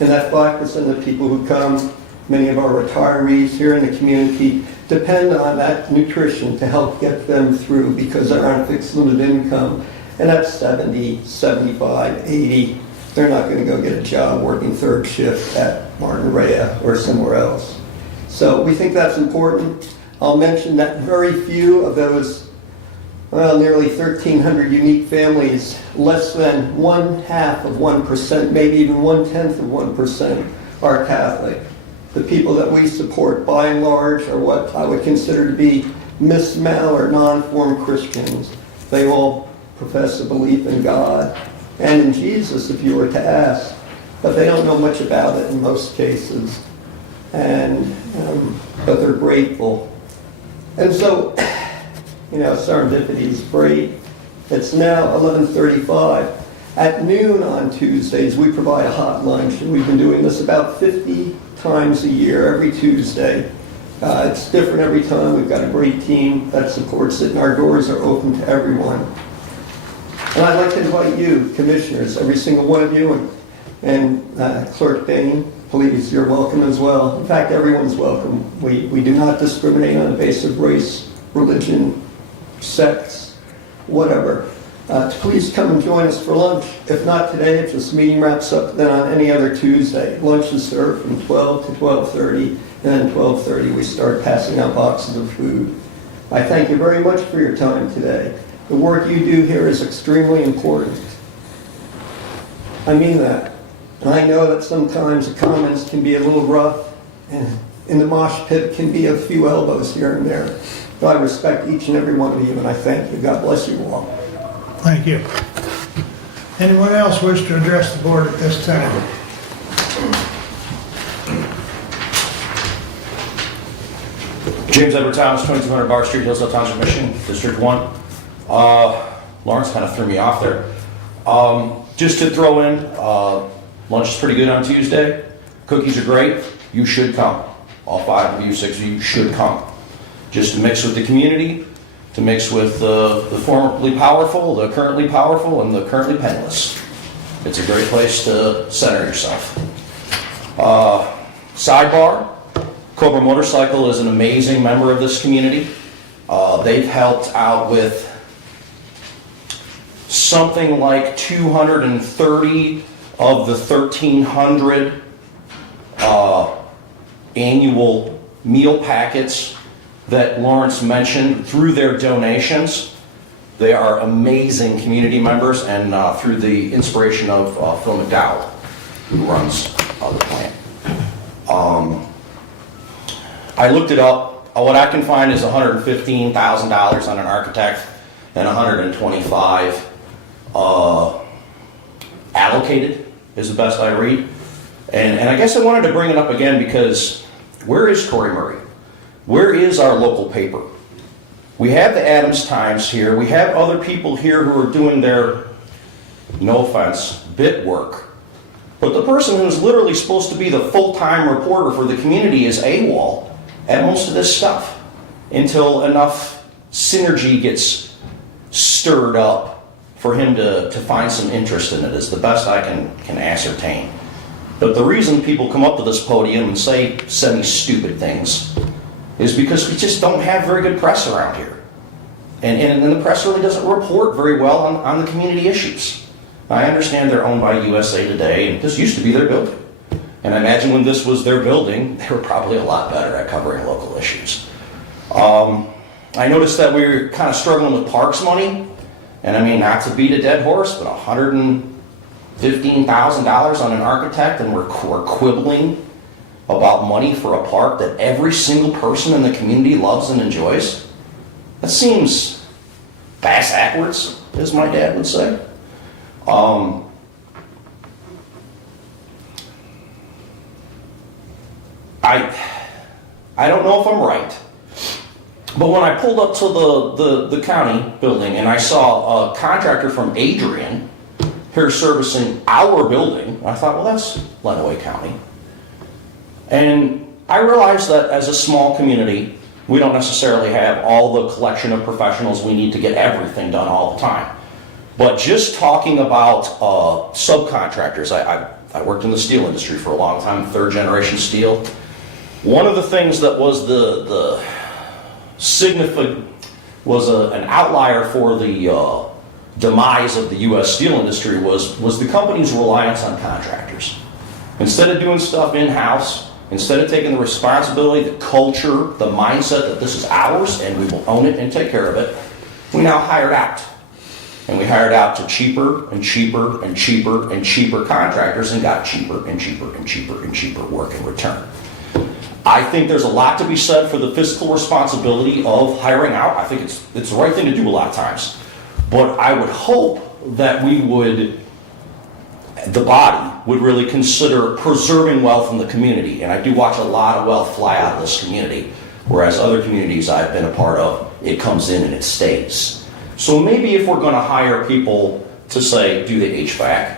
And that 5% of people who come, many of our retirees here in the community, depend on that nutrition to help get them through because they're on fixed limited income. And that's 70, 75, 80. They're not going to go get a job working third shift at Martin Rea or somewhere else. So we think that's important. I'll mention that very few of those, nearly 1,300 unique families, less than 0.5%, maybe even 0.1% are Catholic. The people that we support, by and large, are what I would consider to be mismal or non-formed Christians. They all profess a belief in God and in Jesus, if you were to ask, but they don't know much about it in most cases. But they're grateful. And so, serendipity is great. It's now 11:35. At noon on Tuesdays, we provide a hot lunch, and we've been doing this about 50 times a year, every Tuesday. It's different every time. We've got a great team that supports it, and our doors are open to everyone. And I'd like to invite you, commissioners, every single one of you, and Clerk Bain, please, you're welcome as well. In fact, everyone's welcome. We do not discriminate on the basis of race, religion, sex, whatever. Please come and join us for lunch. If not today, if this meeting wraps up, then on any other Tuesday. Lunch is served from 12 to 12:30, and then 12:30 we start passing out boxes of food. I thank you very much for your time today. The work you do here is extremely important. I mean that. And I know that sometimes the comments can be a little rough, and in the mosh pit can be a few elbows here and there. But I respect each and every one of you, and I thank you. God bless you all. Thank you. Anyone else wish to address the board at this time? James Edward Thomas, 2200 Bar Street, Hillsdale Township, Michigan, District 1. Lawrence kind of threw me off there. Just to throw in, lunch is pretty good on Tuesday. Cookies are great. You should come. All 5 of you, 6 of you should come. Just to mix with the community, to mix with the formerly powerful, the currently powerful, and the currently penniless. It's a great place to center yourself. Sidebar, Cobra Motorcycle is an amazing member of this community. They've helped out with something like 230 of the 1,300 annual meal packets that Lawrence mentioned through their donations. They are amazing community members, and through the inspiration of Phil McDowell, who runs the plant. I looked it up. What I can find is $115,000 on an architect and $125 allocated is the best I read. And I guess I wanted to bring it up again because where is Corey Murray? Where is our local paper? We have the Adams Times here. We have other people here who are doing their, no offense, bit work. But the person who's literally supposed to be the full-time reporter for the community is AWOL at most of this stuff until enough synergy gets stirred up for him to find some interest in it is the best I can ascertain. But the reason people come up to this podium and say semi-stupid things is because we just don't have very good press around here. And the press really doesn't report very well on the community issues. I understand they're owned by USA Today, and this used to be their building. And I imagine when this was their building, they were probably a lot better at covering local issues. I noticed that we were kind of struggling with parks money. And I mean, not to beat a dead horse, but $115,000 on an architect, and we're quibbling about money for a park that every single person in the community loves and enjoys. That seems bass-ackwards, as my dad would say. I don't know if I'm right, but when I pulled up to the county building and I saw a contractor from Adrian here servicing our building, I thought, well, that's Lenawee County. And I realized that as a small community, we don't necessarily have all the collection of professionals we need to get everything done all the time. But just talking about subcontractors, I worked in the steel industry for a long time, 3rd generation steel. One of the things that was the significant, was an outlier for the demise of the U.S. steel industry was the company's reliance on contractors. Instead of doing stuff in-house, instead of taking the responsibility, the culture, the mindset that this is ours and we will own it and take care of it, we now hired out. And we hired out to cheaper and cheaper and cheaper and cheaper contractors and got cheaper and cheaper and cheaper and cheaper work in return. I think there's a lot to be said for the fiscal responsibility of hiring out. I think it's the right thing to do a lot of times. But I would hope that the body would really consider preserving wealth in the community. And I do watch a lot of wealth fly out of this community, whereas other communities I've been a part of, it comes in and it stays. So maybe if we're going to hire people to say, do the HVAC,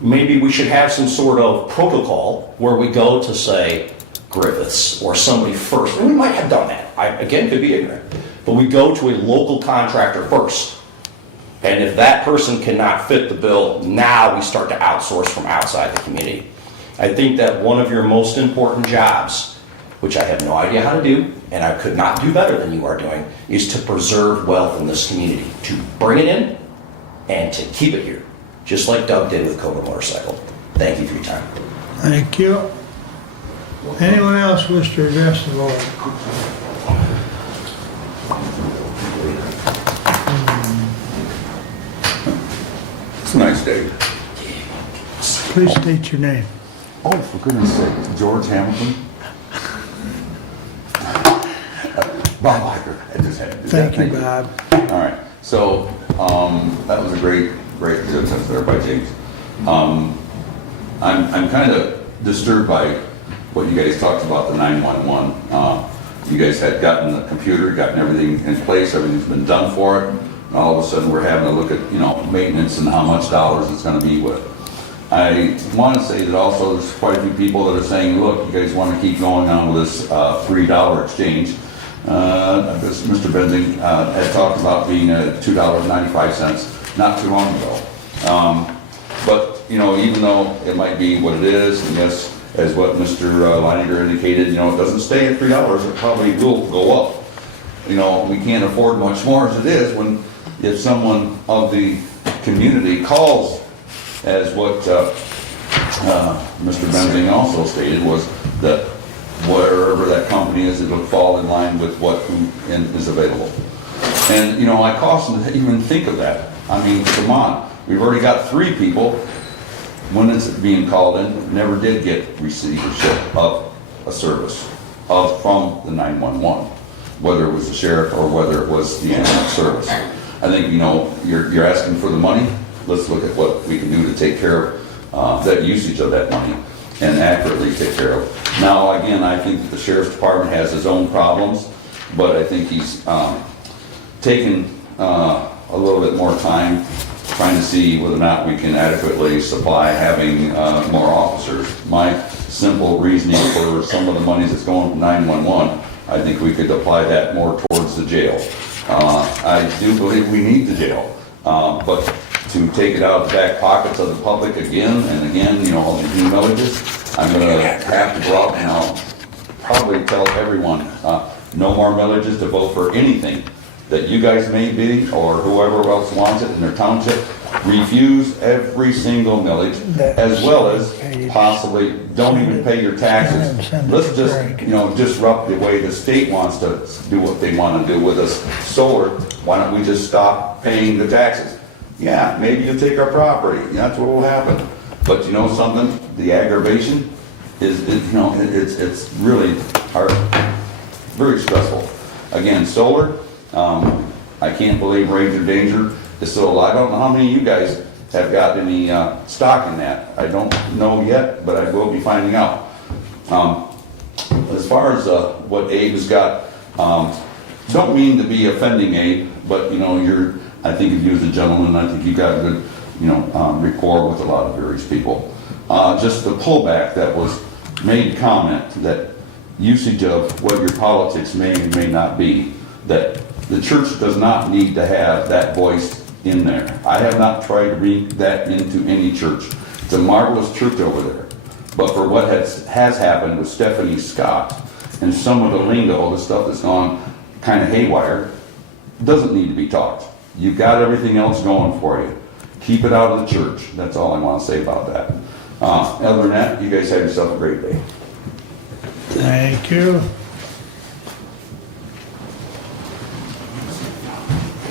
maybe we should have some sort of protocol where we go to, say, Griffiths or somebody first. And we might have done that. I, again, could be ignorant. But we go to a local contractor first. And if that person cannot fit the bill, now we start to outsource from outside the community. I think that one of your most important jobs, which I have no idea how to do, and I could not do better than you are doing, is to preserve wealth in this community, to bring it in and to keep it here, just like Doug did with Cobra Motorcycle. Thank you for your time. Thank you. Anyone else wish to address the board? It's a nice day. Please state your name. Oh, for goodness sake, George Hamilton. Bob Iker, I just had to do that. Thank you, Bob. All right, so that was a great sentence there by James. I'm kind of disturbed by what you guys talked about, the 911. You guys had gotten the computer, gotten everything in place, everything's been done for it. and all of a sudden we're having to look at, maintenance and how much dollars it's gonna be with. I want to say that also there's quite a few people that are saying, look, you guys want to keep going on with this $3 exchange. Mr. Benzing had talked about being at $2.95 not too long ago. But, even though it might be what it is, and yes, as what Mr. Leininger indicated, it doesn't stay at $3, it probably will go up. We can't afford much more as it is if someone of the community calls, as what Mr. Benzing also stated, was that wherever that company is, it'll fall in line with what is available. And, I caution to even think of that. I mean, come on, we've already got 3 people, when it's being called in, never did get receivership of a service from the 911, whether it was the sheriff or whether it was the ambulance service. I think, you're asking for the money. Let's look at what we can do to take care of that usage of that money and accurately take care of it. Now, again, I think that the sheriff's department has his own problems, but I think he's taken a little bit more time trying to see whether or not we can adequately supply having more officers. My simple reasoning for some of the monies that's going from 911, I think we could apply that more towards the jail. I do believe we need the jail, but to take it out of the back pockets of the public again and again, all these new millages, I'm going to have to go out and I'll probably tell everyone, no more millages to vote for anything that you guys may be or whoever else wants it in their township. Refuse every single millage, as well as possibly don't even pay your taxes. Let's just, disrupt the way the state wants to do what they want to do with us. Solar, why don't we just stop paying the taxes? Yeah, maybe you'll take our property. That's what will happen. But you know something? The aggravation is, it's really hard, very stressful. Again, solar, I can't believe Ranger Danger is still alive. I don't know how many of you guys have got any stock in that. I don't know yet, but I will be finding out. As far as what Abe has got, don't mean to be offending Abe, but I think of you as a gentleman. I think you've got a good, rapport with a lot of various people. Just the pullback that was made comment that usage of what your politics may or may not be, that the church does not need to have that voice in there. I have not tried to read that into any church. It's a marvelous church over there. But for what has happened with Stephanie Scott and some of the lingo, the stuff that's gone kind of haywire, doesn't need to be talked. You've got everything else going for you. Keep it out of the church. That's all I want to say about that. Other than that, you guys have yourself a great day. Thank you.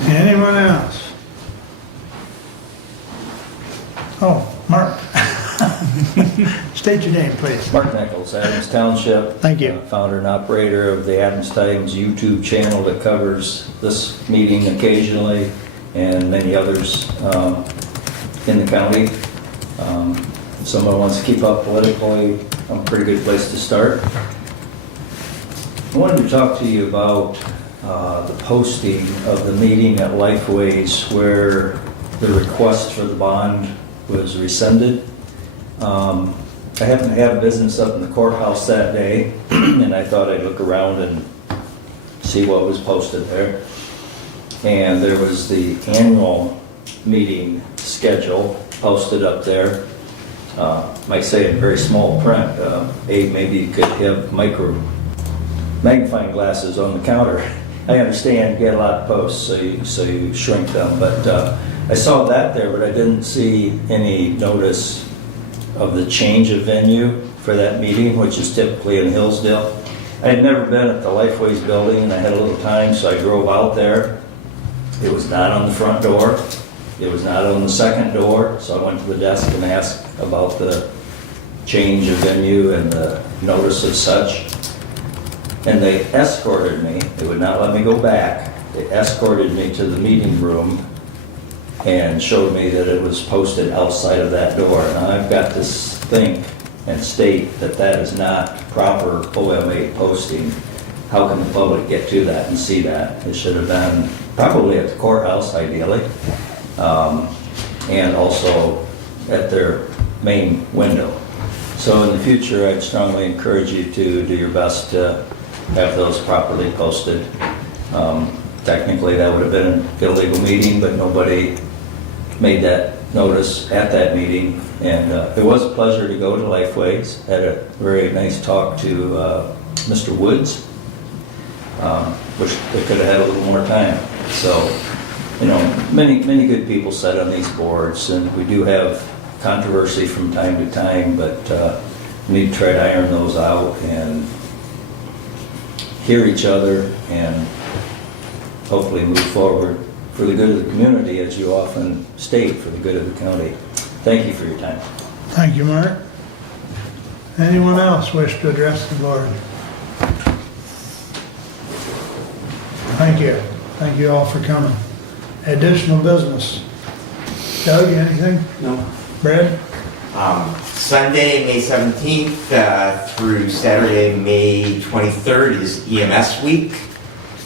Anyone else? Oh, Mark. State your name, please. Mark Nichols, Adams Township. Thank you. Founder and operator of the Adams Times YouTube channel that covers this meeting occasionally and many others in the county. If someone wants to keep up politically, I'm a pretty good place to start. I wanted to talk to you about the posting of the meeting at Lifeways where the request for the bond was rescinded. I happened to have business up in the courthouse that day, and I thought I'd look around and see what was posted there. And there was the annual meeting schedule posted up there. Might say in very small print. Abe, maybe you could have magnifying glasses on the counter. I understand you get a lot of posts, so you shrink them, but I saw that there, but I didn't see any notice of the change of venue for that meeting, which is typically in Hillsdale. I had never been at the Lifeways building, and I had a little time, so I drove out there. It was not on the front door. It was not on the second door, so I went to the desk and asked about the change of venue and the notice of such. And they escorted me. They would not let me go back. They escorted me to the meeting room and showed me that it was posted outside of that door. Now I've got to think and state that that is not proper OMA posting. How can the public get to that and see that? It should have been probably at the courthouse ideally, and also at their main window. So in the future, I'd strongly encourage you to do your best to have those properly posted. Technically, that would have been an illegal meeting, but nobody made that notice at that meeting. And it was a pleasure to go to Lifeways. Had a very nice talk to Mr. Woods. Wish they could have had a little more time. So, you know, many good people sit on these boards, and we do have controversy from time to time, but we need to try to iron those out and hear each other and hopefully move forward for the good of the community, as you often state, for the good of the county. Thank you for your time. Thank you, Mark. Anyone else wish to address the board? Thank you. Thank you all for coming. Additional business. Doug, anything? No. Brad? Sunday, May 17th through Saturday, May 23rd is EMS week.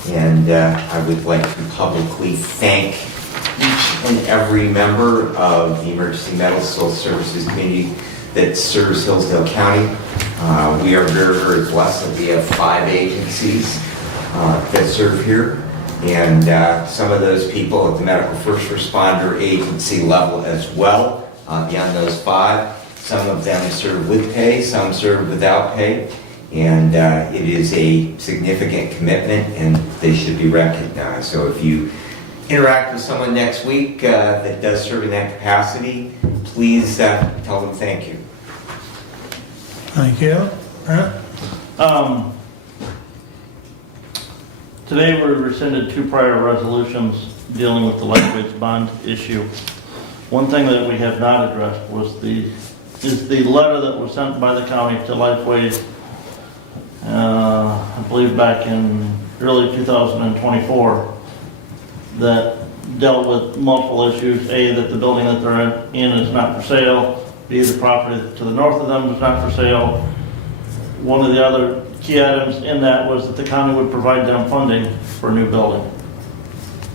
And I would like to publicly thank each and every member of the Emergency Medical Services Committee that serves Hillsdale County. We are very, very blessed that we have 5 agencies that serve here. And some of those people at the medical first responder agency level as well, beyond those 5. Some of them serve with pay, some serve without pay. And it is a significant commitment, and they should be recognized. So if you interact with someone next week that does serve in that capacity, please tell them thank you. Thank you. Brad? Today we rescinded 2 prior resolutions dealing with the Lifeways bond issue. One thing that we have not addressed is the letter that was sent by the county to Lifeways, I believe back in early 2024, that dealt with multiple issues. A, that the building that they're in is not for sale. B, the property to the north of them is not for sale. One of the other key items in that was that the county would provide them funding for a new building.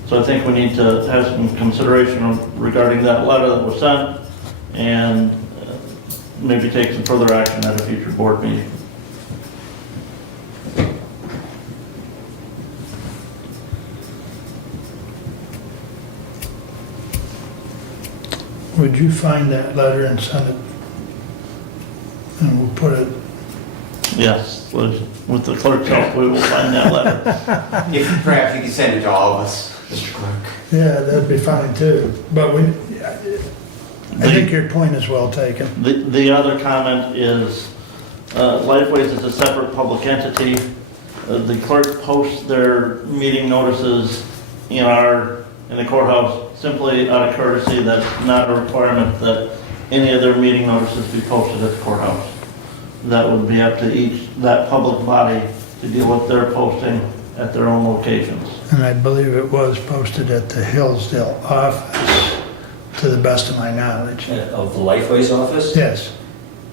So I think we need to have some consideration regarding that letter that was sent, and maybe take some further action at a future board meeting. Would you find that letter and send it? And we'll put it. Yes, with the clerk's help, we will find that letter. If perhaps you could send it to all of us, Mr. Clerk. Yeah, that'd be fine too. But I think your point is well taken. The other comment is, Lifeways is a separate public entity. The clerk posts their meeting notices in the courthouse simply out of courtesy. That's not a requirement that any of their meeting notices be posted at the courthouse. That would be up to that public body to deal with their posting at their own locations. And I believe it was posted at the Hillsdale office, to the best of my knowledge. Of the Lifeways office? Yes.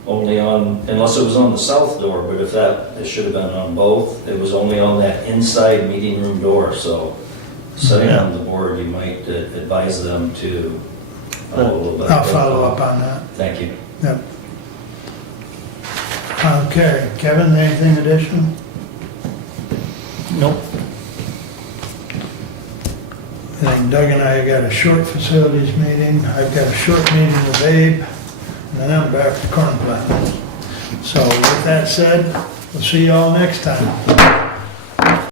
Only on, unless it was on the south door, but if it should have been on both. It was only on that inside meeting room door, so sitting on the board, you might advise them to follow a little bit. I'll follow up on that. Thank you. Yep. Okay, Kevin, anything additional? Nope. I think Doug and I got a short facilities meeting. I've got a short meeting with Abe, and then I'm back to corn planting. So with that said, we'll see you all next time.